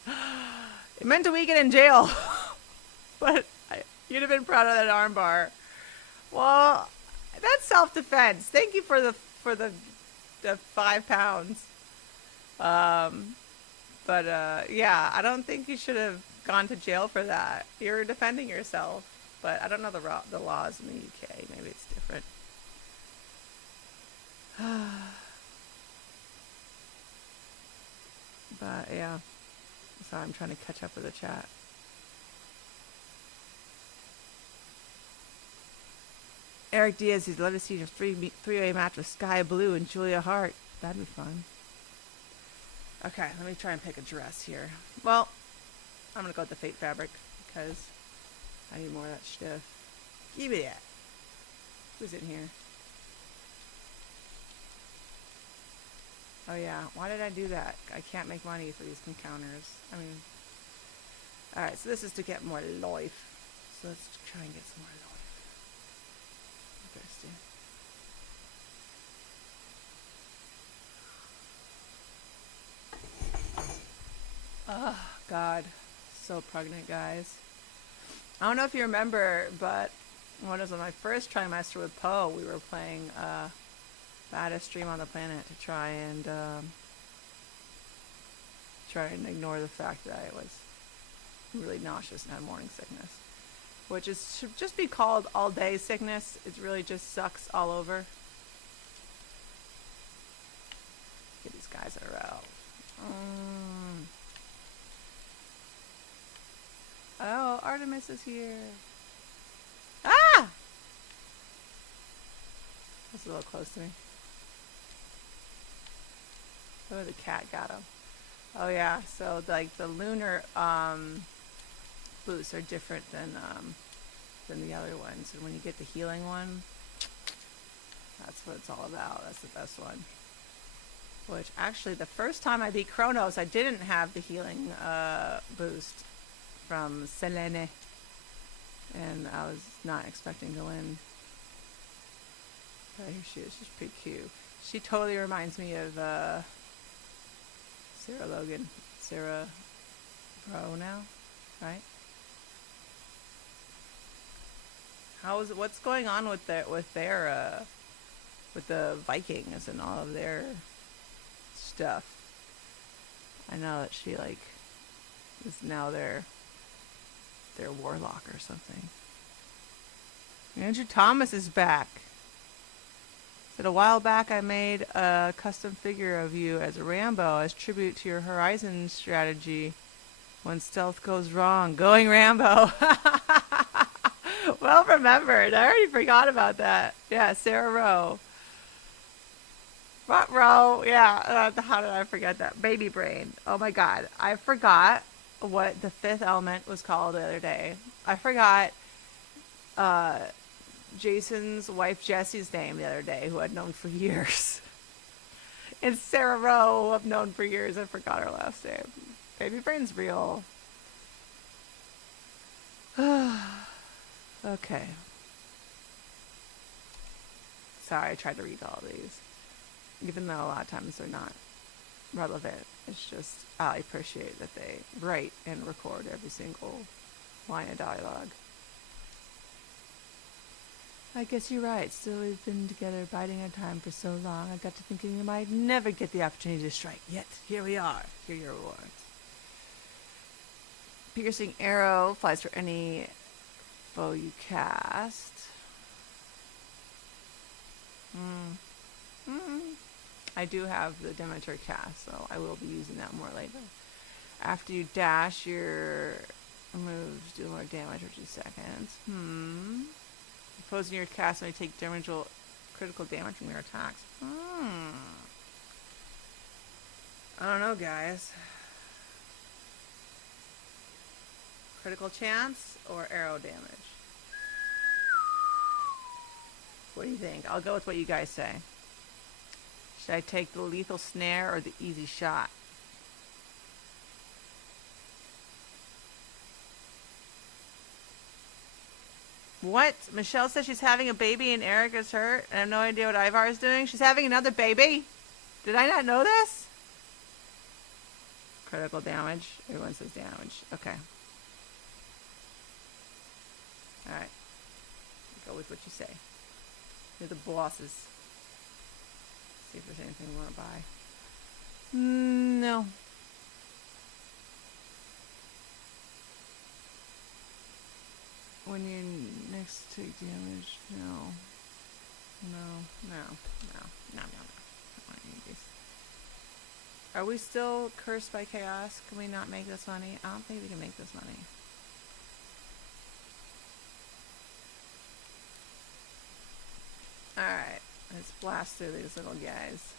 It meant a weekend in jail. But you'd have been proud of that arm bar. Well, that's self-defense. Thank you for the 5 pounds. Yeah, I don't think you should have gone to jail for that. You're defending yourself. But I don't know the laws in the UK. Maybe it's different. But yeah, sorry, I'm trying to catch up with the chat. Eric Diaz, he'd love to see your three-way match with Sky Blue and Julia Hart. That'd be fun. Okay, let me try and pick a dress here. Well, I'm gonna go with the Fate fabric because I need more of that stuff. Give me that. Who's in here? Oh yeah, why did I do that? I can't make money for these encounters. I mean, alright, so this is to get more life. So let's try and get some more life. I'm thirsty. Oh, God. So pregnant, guys. I don't know if you remember, but when it was on my first trimester with Poe, we were playing Baddest Dream on the Planet to try and ignore the fact that I was really nauseous and had morning sickness, which should just be called all-day sickness. It really just sucks all over. Get these guys in a row. Oh, Artemis is here. Ah! That's a little close to me. Oh, the cat got him. Oh yeah, so like the lunar boots are different than the other ones. And when you get the healing one, that's what it's all about. That's the best one. Which actually, the first time I beat Kronos, I didn't have the healing boost from Selene, and I was not expecting to win. But here she is. She's pretty cute. She totally reminds me of Sarah Logan. Sarah Bro now, right? What's going on with the Vikings and all of their stuff? I know that she like is now their warlock or something. Andrew Thomas is back. Said a while back I made a custom figure of you as a Rambo as tribute to your Horizon strategy when stealth goes wrong. Going Rambo. Well remembered. I already forgot about that. Yeah, Sarah Rowe. What Rowe? Yeah, how did I forget that? Baby brain. Oh my God. I forgot what the fifth element was called the other day. I forgot Jason's wife Jessie's name the other day, who I'd known for years. And Sarah Rowe, who I've known for years. I forgot her last name. Baby brain's real. Okay. Sorry, I tried to read all these. Even though a lot of times they're not relevant. It's just, I appreciate that they write and record every single line of dialogue. I guess you're right. Still, we've been together biding our time for so long. I got to thinking you might never get the opportunity to strike. Yet, here we are. Here are your rewards. Piercing arrow flies for any foe you cast. I do have the Demeter cast, so I will be using that more later. After you dash, your moves do more damage for 2 seconds. Opposing your cast may take critical damage from your attacks. I don't know, guys. Critical chance or arrow damage? What do you think? I'll go with what you guys say. Should I take the lethal snare or the easy shot? What? Michelle says she's having a baby and Eric is hurt, and I have no idea what Ivar is doing. She's having another baby? Did I not know this? Critical damage. Everyone says damage. Okay. Alright. Go with what you say. You're the bosses. See if there's anything we want to buy. No. When you next take damage, no. No. I don't need these. Are we still cursed by chaos? Can we not make this money? I don't think we can make this money. Alright, let's blast through these little guys.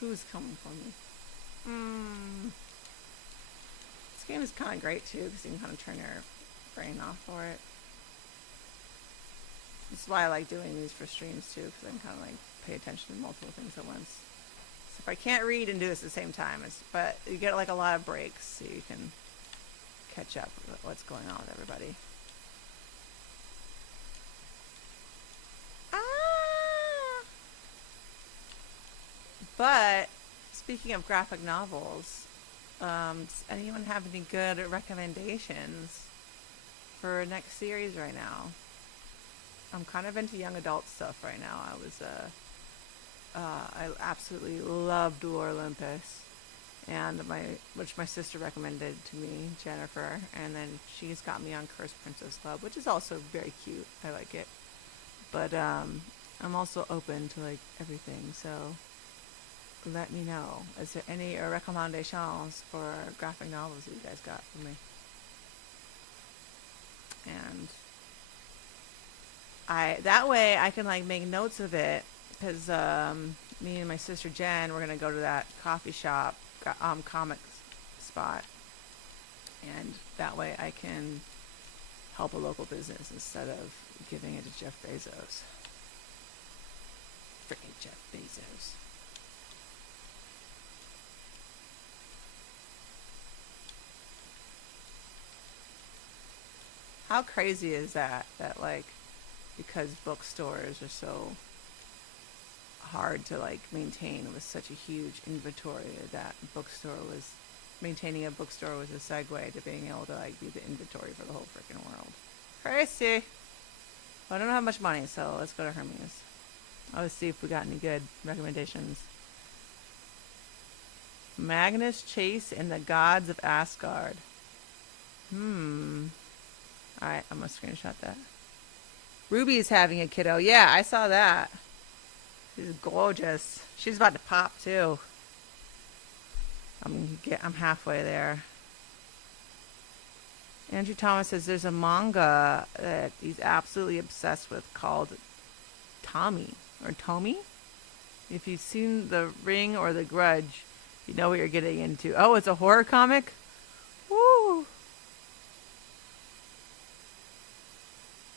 Who's coming for me? This game is kind of great too, because you can kind of turn your brain off for it. This is why I like doing these for streams too, because I can kind of like pay attention to multiple things at once. So if I can't read and do this at the same time, but you get like a lot of breaks, so you can catch up with what's going on with everybody. But speaking of graphic novels, does anyone have any good recommendations for next series right now? I'm kind of into young adult stuff right now. I absolutely loved War Olympus, and which my sister recommended to me, Jennifer, and then she's got me on Cursed Princess Club, which is also very cute. I like it, but I'm also open to like everything. So let me know. Is there any recommendations for graphic novels that you guys got for me? And that way I can like make notes of it, because me and my sister Jen, we're gonna go to that coffee shop, comic spot, and that way I can help a local business instead of giving it to Jeff Bezos. Freaking Jeff Bezos. How crazy is that like, because bookstores are so hard to like maintain with such a huge inventory, that maintaining a bookstore was a segue to being able to like be the inventory for the whole freaking world. Crazy. Well, I don't have much money, so let's go to Hermes. Let's see if we got any good recommendations. Magnus Chase and the Gods of Asgard. Alright, I'm gonna screenshot that. Ruby is having a kiddo. Yeah, I saw that. She's gorgeous. She's about to pop too. I'm halfway there. Andrew Thomas says there's a manga that he's absolutely obsessed with called Tommy. If you've seen The Ring or The Grudge, you know what you're getting into. Oh, it's a horror comic? Woo!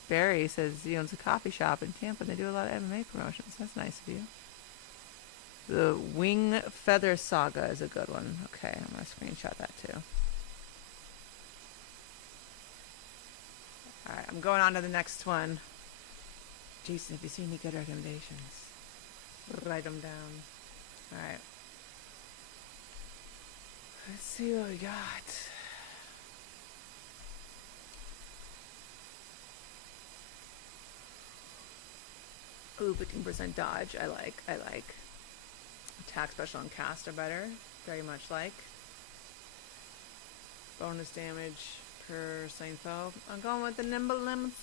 Barry says he owns a coffee shop in Tampa and they do a lot of MMA promotions. That's nice of you. The Wing Feather Saga is a good one. Okay, I'm going to screenshot that too. Alright, I'm going on to the next one. Jason, have you seen any good recommendations? Write them down. Alright. Let's see what we got. Ooh, 15% dodge. I like. Attack, special, and cast are better. Very much like. Bonus damage per slain foe. I'm going with the nimble limbs.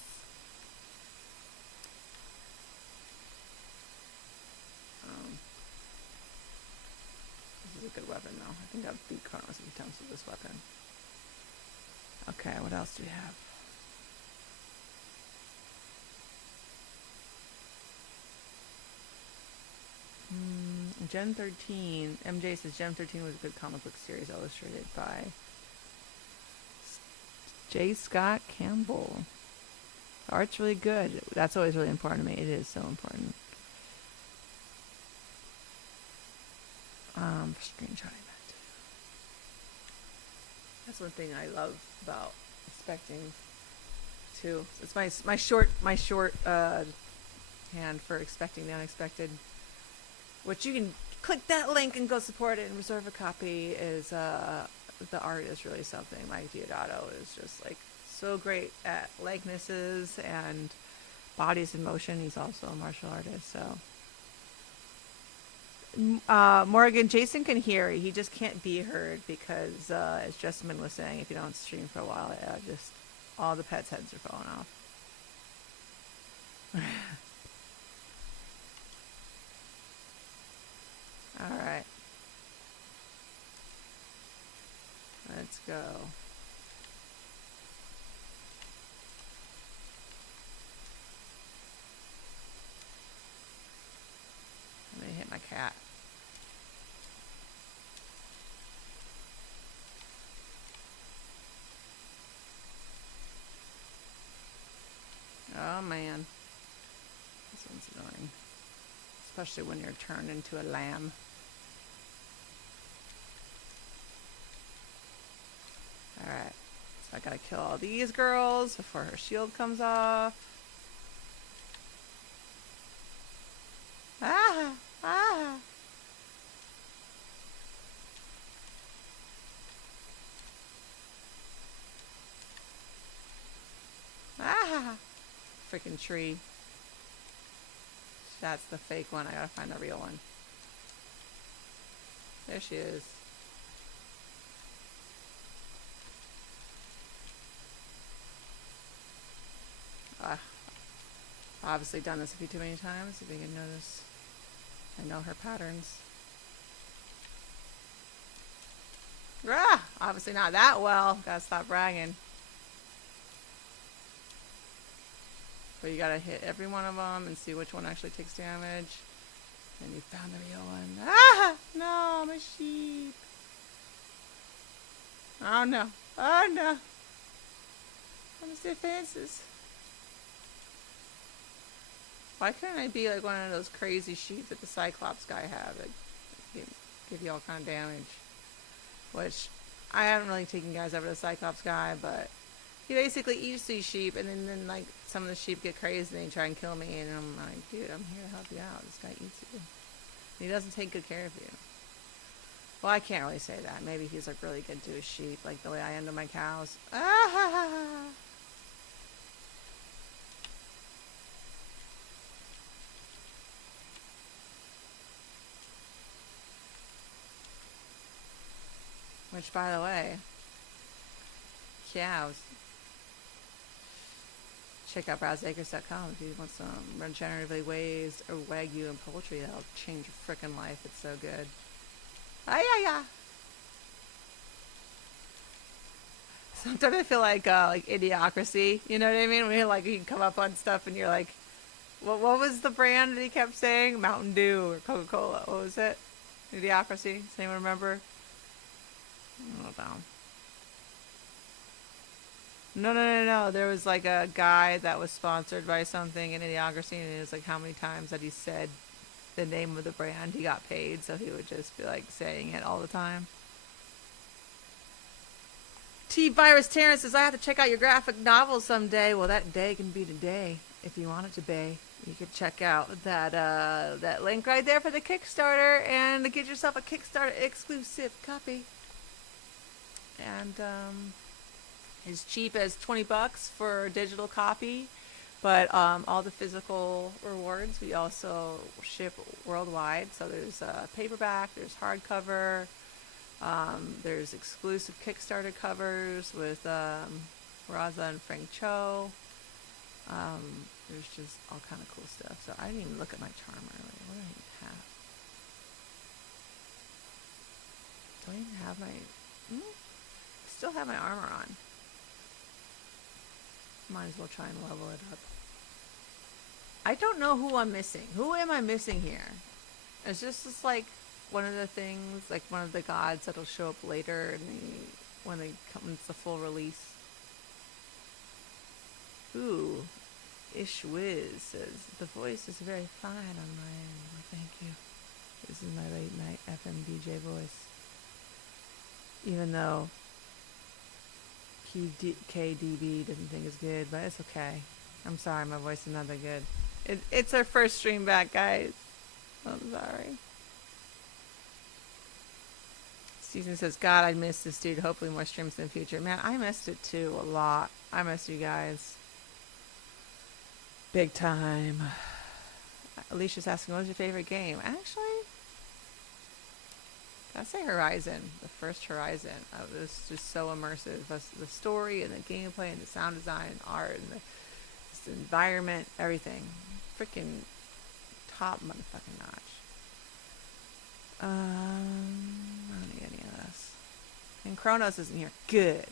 is a good weapon, though. I think I've beat Kronos a few times with this weapon. Okay, what else do we have? Gen 13. MJ says Gen 13 was a good comic book series illustrated by J. Scott Campbell. The art's really good. That's always really important to me. It is so important. Screenshotting that too. That's one thing I love about expecting too. It's my short hand for expecting the unexpected. Which you can click that link and go support it and reserve a copy. Is the art is really something. Mike Diodato is just like so great at likenesses and bodies in motion. He's also a martial artist. So Morgan, Jason can hear. He just can't be heard because as Jessamine was saying, if you don't stream for a while, just all the pets' heads are falling off. All right. Let's go. I'm gonna hit my cat. Oh man. This one's annoying. Especially when you're turned into a lamb. Alright, so I gotta kill all these girls before her shield comes off. Ah! Ah! Ah! Freaking tree. That's the fake one. I gotta find the real one. There she is. Obviously done this a few too many times. If you can notice, I know her patterns. Ah, obviously not that well. Gotta stop bragging. But you gotta hit every one of them and see which one actually takes damage. And you found the real one. Ah! No, my sheep. Oh no. Oh no. Let me see the faces. Why couldn't I be like one of those crazy sheep that the Cyclops guy had that give you all kind of damage? Which, I haven't really taken guys over to the Cyclops guy, but he basically eats these sheep, and then like some of the sheep get crazy and they try and kill me, and I'm like, dude, I'm here to help you out. This guy eats you. And he doesn't take good care of you. Well, I can't really say that. Maybe he's like really good to his sheep, like the way I am to my cows. Ah! Which, by the way, cows. Check out browseacres.com if you want some regeneratively raised or Wagyu and poultry. That'll change your frickin' life. It's so good. Ah, yeah. Sometimes I feel like Idiocracy. You know what I mean? When you like, you can come up on stuff and you're like, what was the brand that he kept saying? Mountain Dew or Coca-Cola. What was it? Idiocracy. Does anyone remember? No. There was like a guy that was sponsored by something in Idiocracy, and it was like how many times that he said the name of the brand he got paid, so he would just be like saying it all the time. T-Virus Terrence says, I have to check out your graphic novel someday. Well, that day can be today if you want it to be. You could check out that link right there for the Kickstarter and get yourself a Kickstarter exclusive copy. And as cheap as $20 for a digital copy, but all the physical rewards we also ship worldwide. So there's paperback, there's hardcover, there's exclusive Kickstarter covers with Raza and Frank Cho. There's just all kind of cool stuff. So I didn't even look at my charm earlier. What do I even have? have my... still have my armor on. Might as well try and level it up. I don't know who I'm missing. Who am I missing here? Is this just like one of the things, like one of the gods that'll show up later when they come, it's the full release? Ooh, Ish Wiz says, the voice is very fine on my end. Well, thank you. This is my late night FM DJ voice. Even though KDB doesn't think it's good, but it's okay. I'm sorry, my voice is not that good. It's our first stream back, guys. I'm sorry. Susan says, God, I missed this dude. Hopefully more streams in the future. Man, I missed it too a lot. I missed you guys. Big time. Alicia's asking, what was your favorite game? Actually, I'd say Horizon. The first Horizon. It was just so immersive. The story and the gameplay and the sound design and art and the environment, everything. Freaking top motherfucking notch. I don't need any of this. And Kronos isn't here. Good.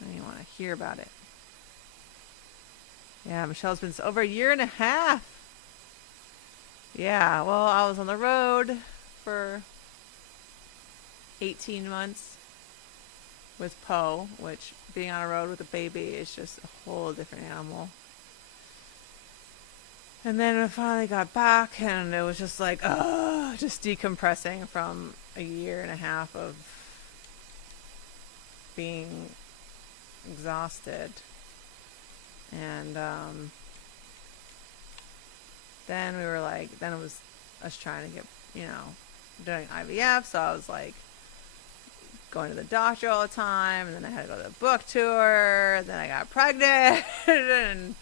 I don't even want to hear about it. Yeah, Michelle's been over a year and a half. Yeah, well, I was on the road for 18 months with Poe, which being on a road with a baby is just a whole different animal. And then I finally got back, and it was just like, just decompressing from a year and a half of being exhausted. And then we were like, then it was us trying to get, doing IVF, so I was like going to the doctor all the time, and then I had to go to the book tour, and then I got pregnant, and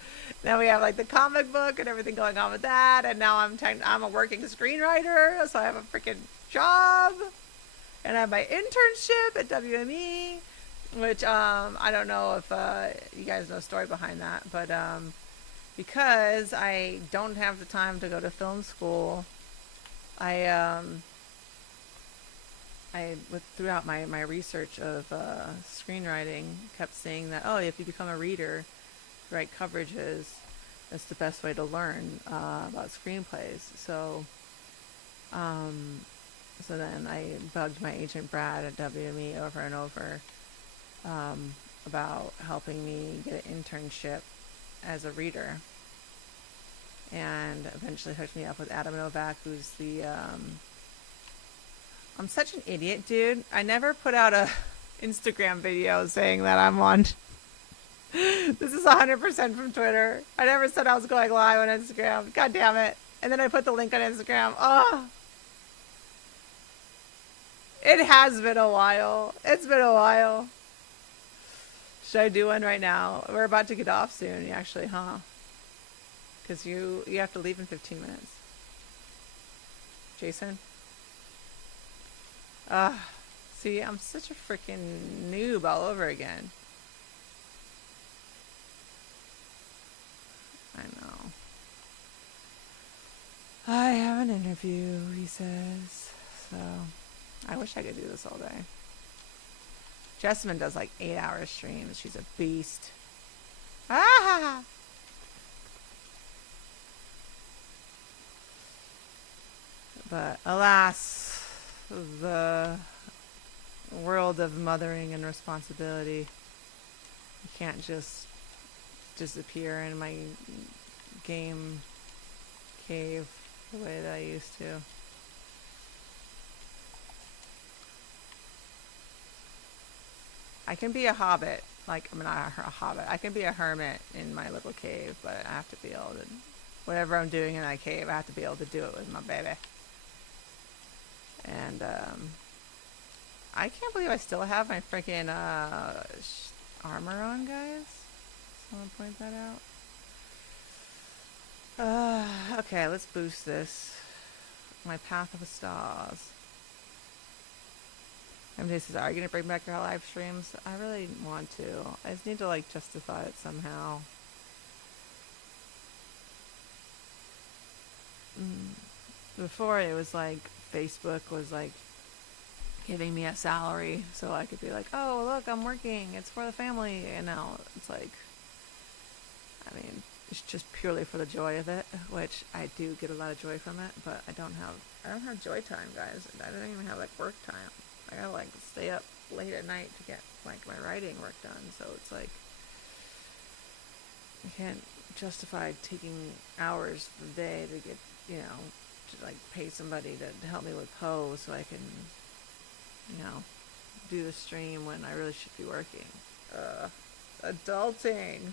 then we have like the comic book and everything going on with that, and now I'm a working screenwriter, so I have a freaking job, and I have my internship at WME, which I don't know if you guys know the story behind that, but because I don't have the time to go to film school, throughout my research of screenwriting, kept saying that, if you become a reader, write coverages, that's the best way to learn about screenplays. So then I bugged my agent Brad at WME over and over about helping me get an internship as a reader, and eventually hooked me up with Adam Novak, who's the I'm such an idiot, dude. I never put out a Instagram video saying that I'm on. This is 100% from Twitter. I never said I was going live on Instagram. God damn it. And then I put the link on Instagram. It has been a while. It's been a while. Should I do one right now? We're about to get off soon, actually, huh? Because you have to leave in 15 minutes. Jason? See, I'm such a freaking noob all over again. I know. I have an interview, he says. So, I wish I could do this all day. Jessamine does like 8-hour streams. She's a beast. Ah! But alas, the world of mothering and responsibility. You can't just disappear in my game cave the way that I used to. I can be a hobbit, like, I'm not a hobbit. I can be a hermit in my little cave, but I have to be able to, whatever I'm doing in that cave, I have to be able to do it with my baby. And I can't believe I still have my freaking armor on, guys. Someone point that out. Okay, let's boost this. My Path of the Stars. MJ says, are you going to bring back your live streams? I really want to. I just need to, like, justify it somehow. Before, it was like Facebook was like giving me a salary so I could be like, oh, look, I'm working. It's for the family. And now it's like, I mean, it's just purely for the joy of it, which I do get a lot of joy from it, but I don't have joy time, guys. I don't even have like work time. I gotta like stay up late at night to get like my writing work done. So it's like, I can't justify taking hours of the day to get, to like pay somebody to help me with Poe so I can, do the stream when I really should be working. Adulting.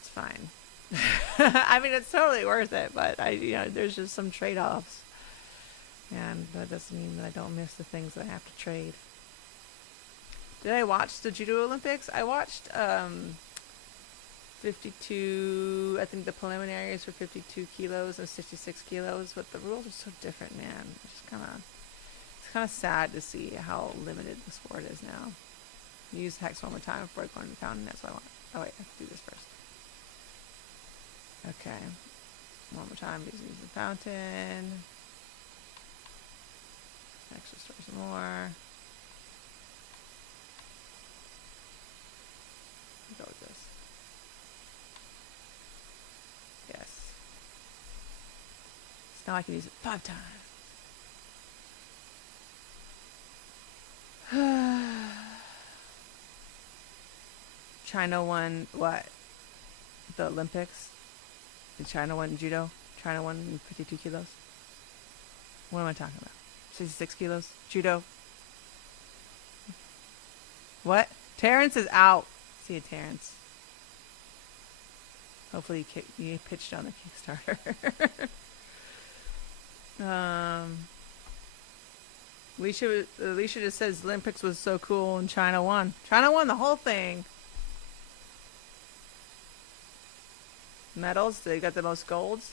It's fine. I mean, it's totally worth it, but there's just some trade-offs. And that doesn't mean that I don't miss the things that I have to trade. Did I watch the Judo Olympics? I watched 52, I think the preliminaries were 52 kilos and 66 kilos, but the rules are so different, man. It's kind of sad to see how limited the sport is now. Use hex one more time before I go into the fountain. That's what I want. Oh wait, I have to do this first. Okay. One more time, use the fountain. Extra store some more. Go with this. Yes. So now I can use it 5 times. China won what? The Olympics? Did China win judo? China won 52 kilos? What am I talking about? 66 kilos? Judo? What? Terrence is out. See you, Terrence. Hopefully you pitched on the Kickstarter. Alicia just says Olympics was so cool and China won. China won the whole thing. Medals, they got the most golds.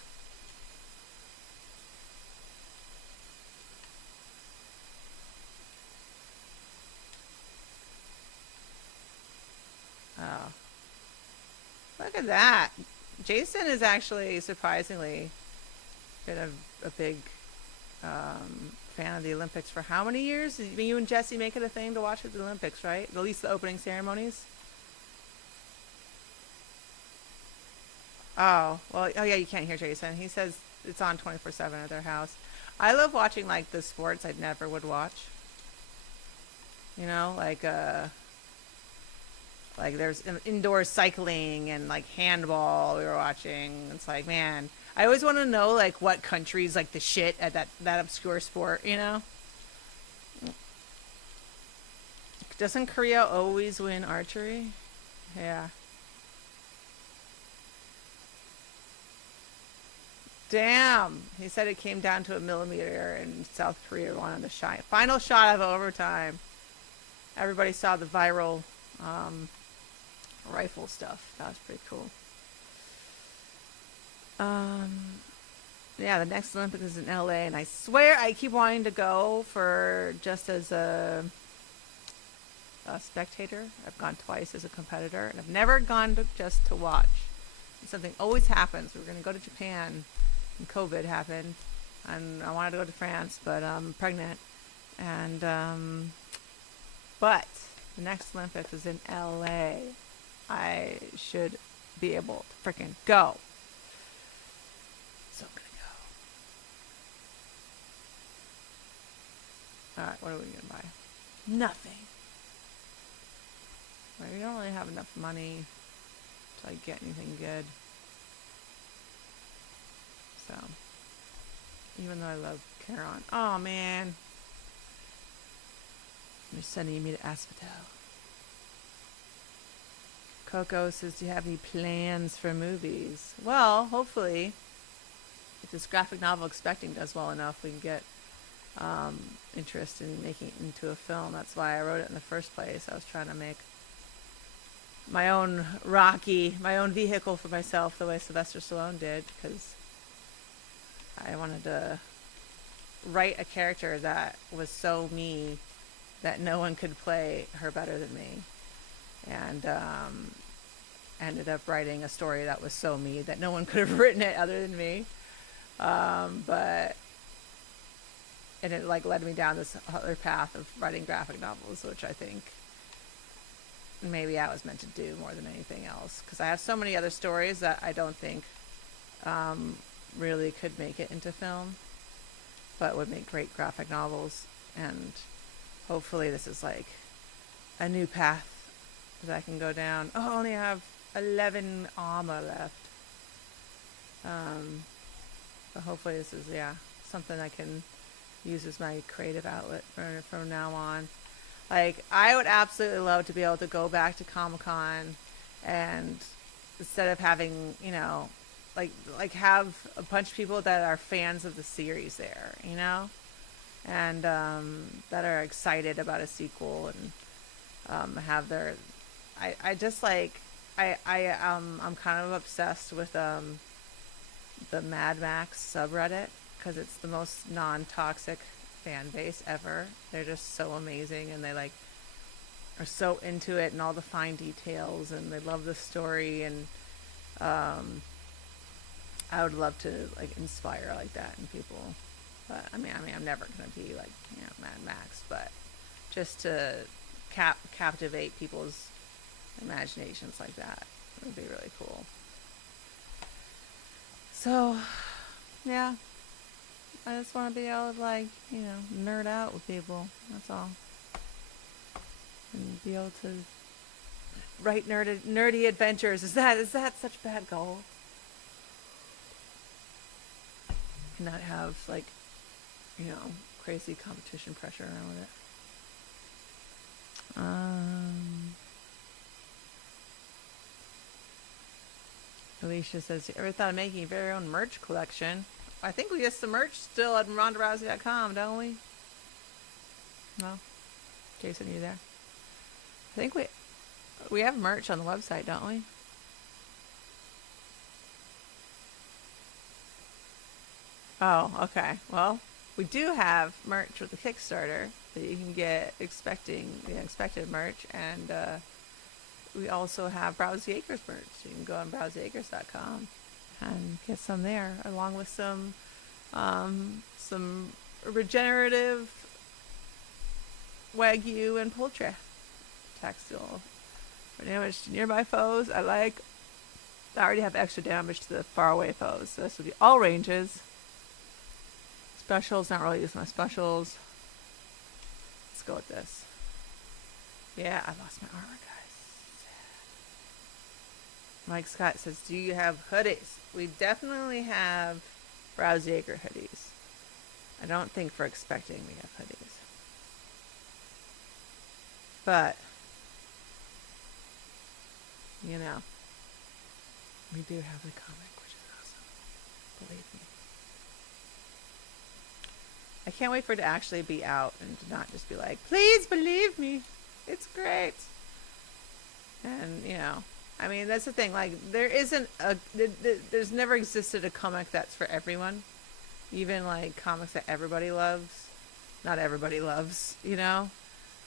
Oh. Look at that. Jason is actually surprisingly been a big fan of the Olympics for how many years? You and Jesse make it a thing to watch the Olympics, right? At least the opening ceremonies. Oh, well, oh yeah, you can't hear Jason. He says it's on 24/7 at their house. I love watching like the sports I never would watch. Like there's indoor cycling and like handball we were watching. It's like, man, I always want to know like what country's like the shit at that obscure sport, Doesn't Korea always win archery? Yeah. Damn. He said it came down to a millimeter and South Korea wanted the shot. Final shot of overtime. Everybody saw the viral rifle stuff. That was pretty cool. Yeah, the next Olympics is in LA, and I swear I keep wanting to go for just as a spectator. I've gone twice as a competitor, and I've never gone just to watch. Something always happens. We were going to go to Japan, and COVID happened, and I wanted to go to France, but I'm pregnant, and but the next Olympics is in LA. I should be able to freaking go. So I'm gonna go. Alright, what are we gonna buy? Nothing. Well, we don't really have enough money to like get anything good. So even though I love Charon. Oh man. They're sending me to Asphodel. Coco says, do you have any plans for movies? Well, hopefully, if this graphic novel Expecting does well enough, we can get interest in making it into a film. That's why I wrote it in the first place. I was trying to make my own Rocky, my own vehicle for myself, the way Sylvester Stallone did, because I wanted to write a character that was so me that no one could play her better than me. And ended up writing a story that was so me that no one could have written it other than me. But and it like led me down this other path of writing graphic novels, which I think maybe I was meant to do more than anything else, because I have so many other stories that I don't think really could make it into film, but would make great graphic novels. And hopefully this is like a new path that I can go down. Oh, I only have 11 armor left. But hopefully this is, something I can use as my creative outlet from now on. Like, I would absolutely love to be able to go back to Comic-Con and instead of having, like have a bunch of people that are fans of the series there, and that are excited about a sequel and have their, I just like, I'm kind of obsessed with the Mad Max subreddit, because it's the most non-toxic fan base ever. They're just so amazing, and they like are so into it and all the fine details, and they love the story. And I would love to like inspire like that in people. But I mean, I'm never gonna be like Mad Max, but just to captivate people's imaginations like that would be really cool. So, yeah, I just want to be able to like, nerd out with people. That's all. And be able to write nerdy adventures. Is that such a bad goal? And not have like, crazy competition pressure around with it. Alicia says, you ever thought of making your very own merch collection? I think we get some merch still at RondaRousey.com, don't we? No? Jason, are you there? I think we have merch on the website, don't we? Oh, okay. Well, we do have merch with the Kickstarter that you can get expected merch, and we also have Rousey Acres merch. You can go on RouseyAcres.com and get some there, along with some regenerative Wagyu and poultry textile for damage to nearby foes. I already have extra damage to the faraway foes, so this would be all ranges. Specials, not really using my specials. Let's go with this. Yeah, I lost my armor, guys. Mike Scott says, do you have hoodies? We definitely have Rousey Acre hoodies. I don't think for expecting we have hoodies. But, we do have the comic, which is awesome. Believe me. I can't wait for it to actually be out and to not just be like, please believe me, it's great. And, I mean, that's the thing. Like, there's never existed a comic that's for everyone. Even, like, comics that everybody loves. Not everybody loves,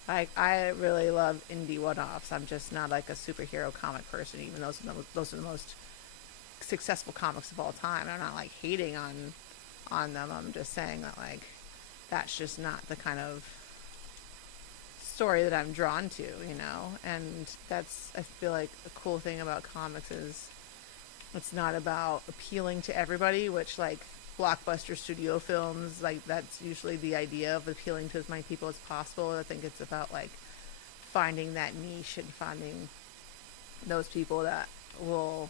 Like, I really love indie one-offs. I'm just not, like, a superhero comic person, even though those are the most successful comics of all time. I'm not, like, hating on them. I'm just saying that, like, that's just not the kind of story that I'm drawn to, and that's, I feel like, a cool thing about comics is it's not about appealing to everybody, which, like, blockbuster studio films, like, that's usually the idea of appealing to as many people as possible. I think it's about, like, finding that niche and finding those people that will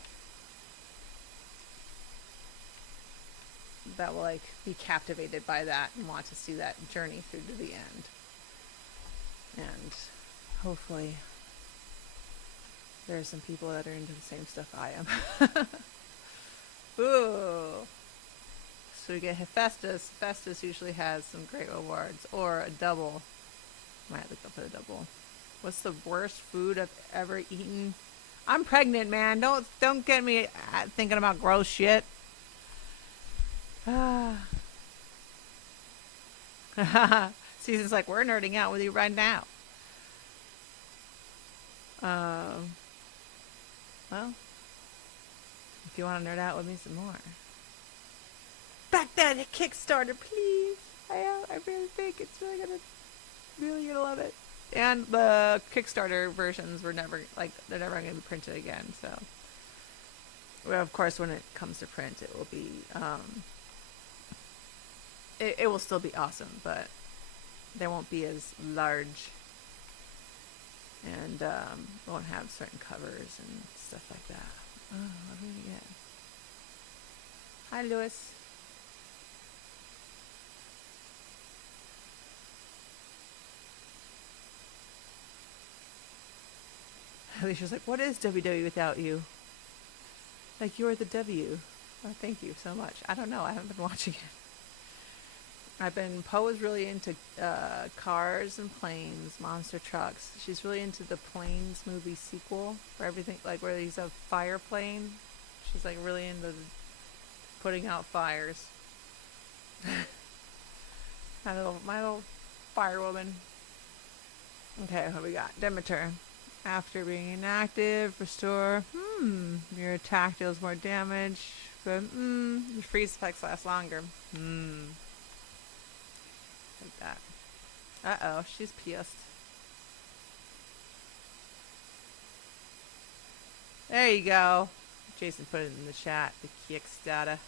like be captivated by that and want to see that journey through to the end. And hopefully there are some people that are into the same stuff I am. Ooh. So we get Hephaestus. Hephaestus usually has some great rewards, or a double. Might look up for the double. What's the worst food I've ever eaten? I'm pregnant, man. Don't get me thinking about gross shit. Season's like, we're nerding out with you right now. Well, if you want to nerd out with me some more, back that Kickstarter, please. I really think it's really gonna love it. And the Kickstarter versions were never they're never gonna be printed again. So, well, of course, when it comes to print, it will be it will still be awesome, but they won't be as large, and won't have certain covers and stuff like that. Oh, what do we get? Hi, Lewis. Alicia's like, what is WW without you? Like, you're the W. Oh, thank you so much. I don't know. I haven't been watching it. Poe is really into cars and planes, monster trucks. She's really into the Planes movie sequel for everything, like where he's a fire plane. She's like really into putting out fires. my little firewoman. Okay, what we got? Demeter. After being inactive, restore. Your attack deals more damage, but your freeze effects last longer. Like that. Uh-oh, she's pissed. There you go. Jason put it in the chat. The Kickstarter.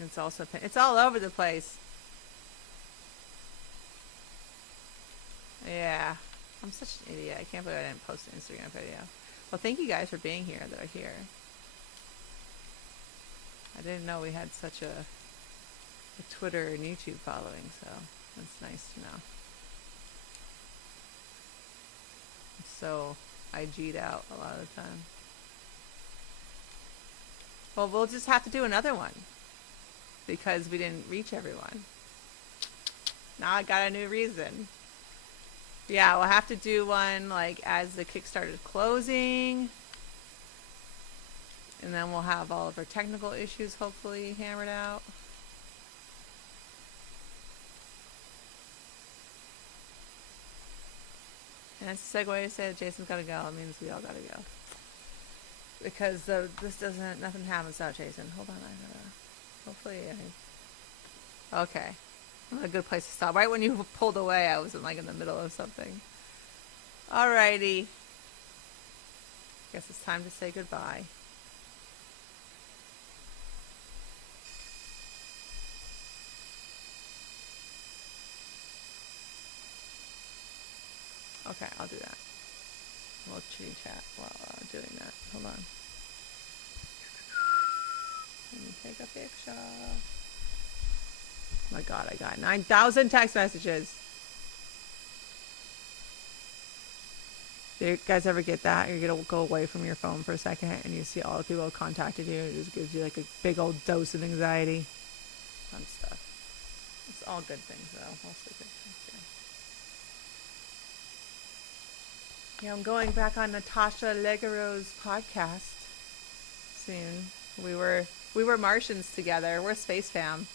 It's all over the place. Yeah. I'm such an idiot. I can't believe I didn't post an Instagram video. Well, thank you guys for being here that are here. I didn't know we had such a Twitter and YouTube following, so that's nice to know. I'm so IG'd out a lot of the time. Well, we'll just have to do another one because we didn't reach everyone. Now I got a new reason. Yeah, we'll have to do one like as the Kickstarter is closing. And then we'll have all of our technical issues hopefully hammered out. And that's a segue to say that Jason's got to go. It means we all got to go. Because nothing happens without Jason. Hold on, hopefully. Okay. A good place to stop. Right when you pulled away, I was in the middle of something. Alrighty. Guess it's time to say goodbye. Okay, I'll do that. We'll chitty chat while doing that. Hold on. Let me take a picture. Oh my god, I got 9,000 text messages. Do you guys ever get that? You're gonna go away from your phone for a second and you see all the people who contacted you. It just gives you like a big old dose of anxiety. Fun stuff. It's all good things though. Mostly good things, yeah. I'm going back on Natasha Legaro's podcast soon. We were Martians together. We're Space Fam.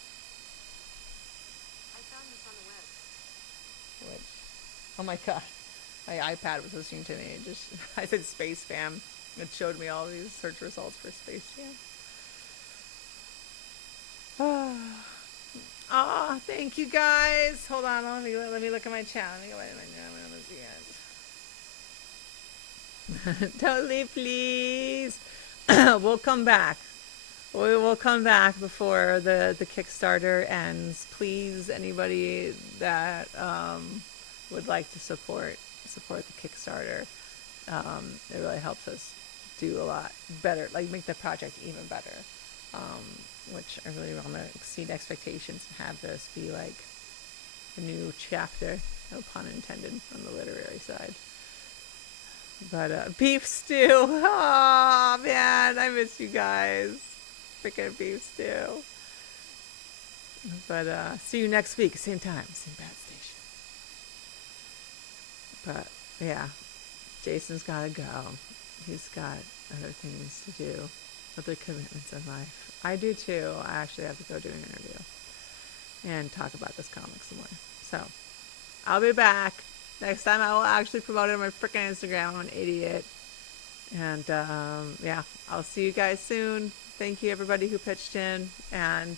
Which, oh my god, my iPad was listening to me. I said Space Fam. It showed me all these search results for Space Jam. Thank you guys. Hold on, let me look at my chat. Let me go right in my chat. Don't leave, please. We'll come back. We will come back before the Kickstarter ends. Please, anybody that would like to support the Kickstarter, it really helps us do a lot better, make the project even better. Which I really want to exceed expectations and have this be like a new chapter, no pun intended, on the literary side. But beef stew, oh man, I miss you guys. Freaking beef stew. But see you next week, same time, same bad station. But yeah, Jason's gotta go. He's got other things to do, other commitments in life. I do too. I actually have to go do an interview and talk about this comic some more. So I'll be back. Next time I will actually promote it on my freaking Instagram. I'm an idiot. And yeah, I'll see you guys soon. Thank you everybody who pitched in, and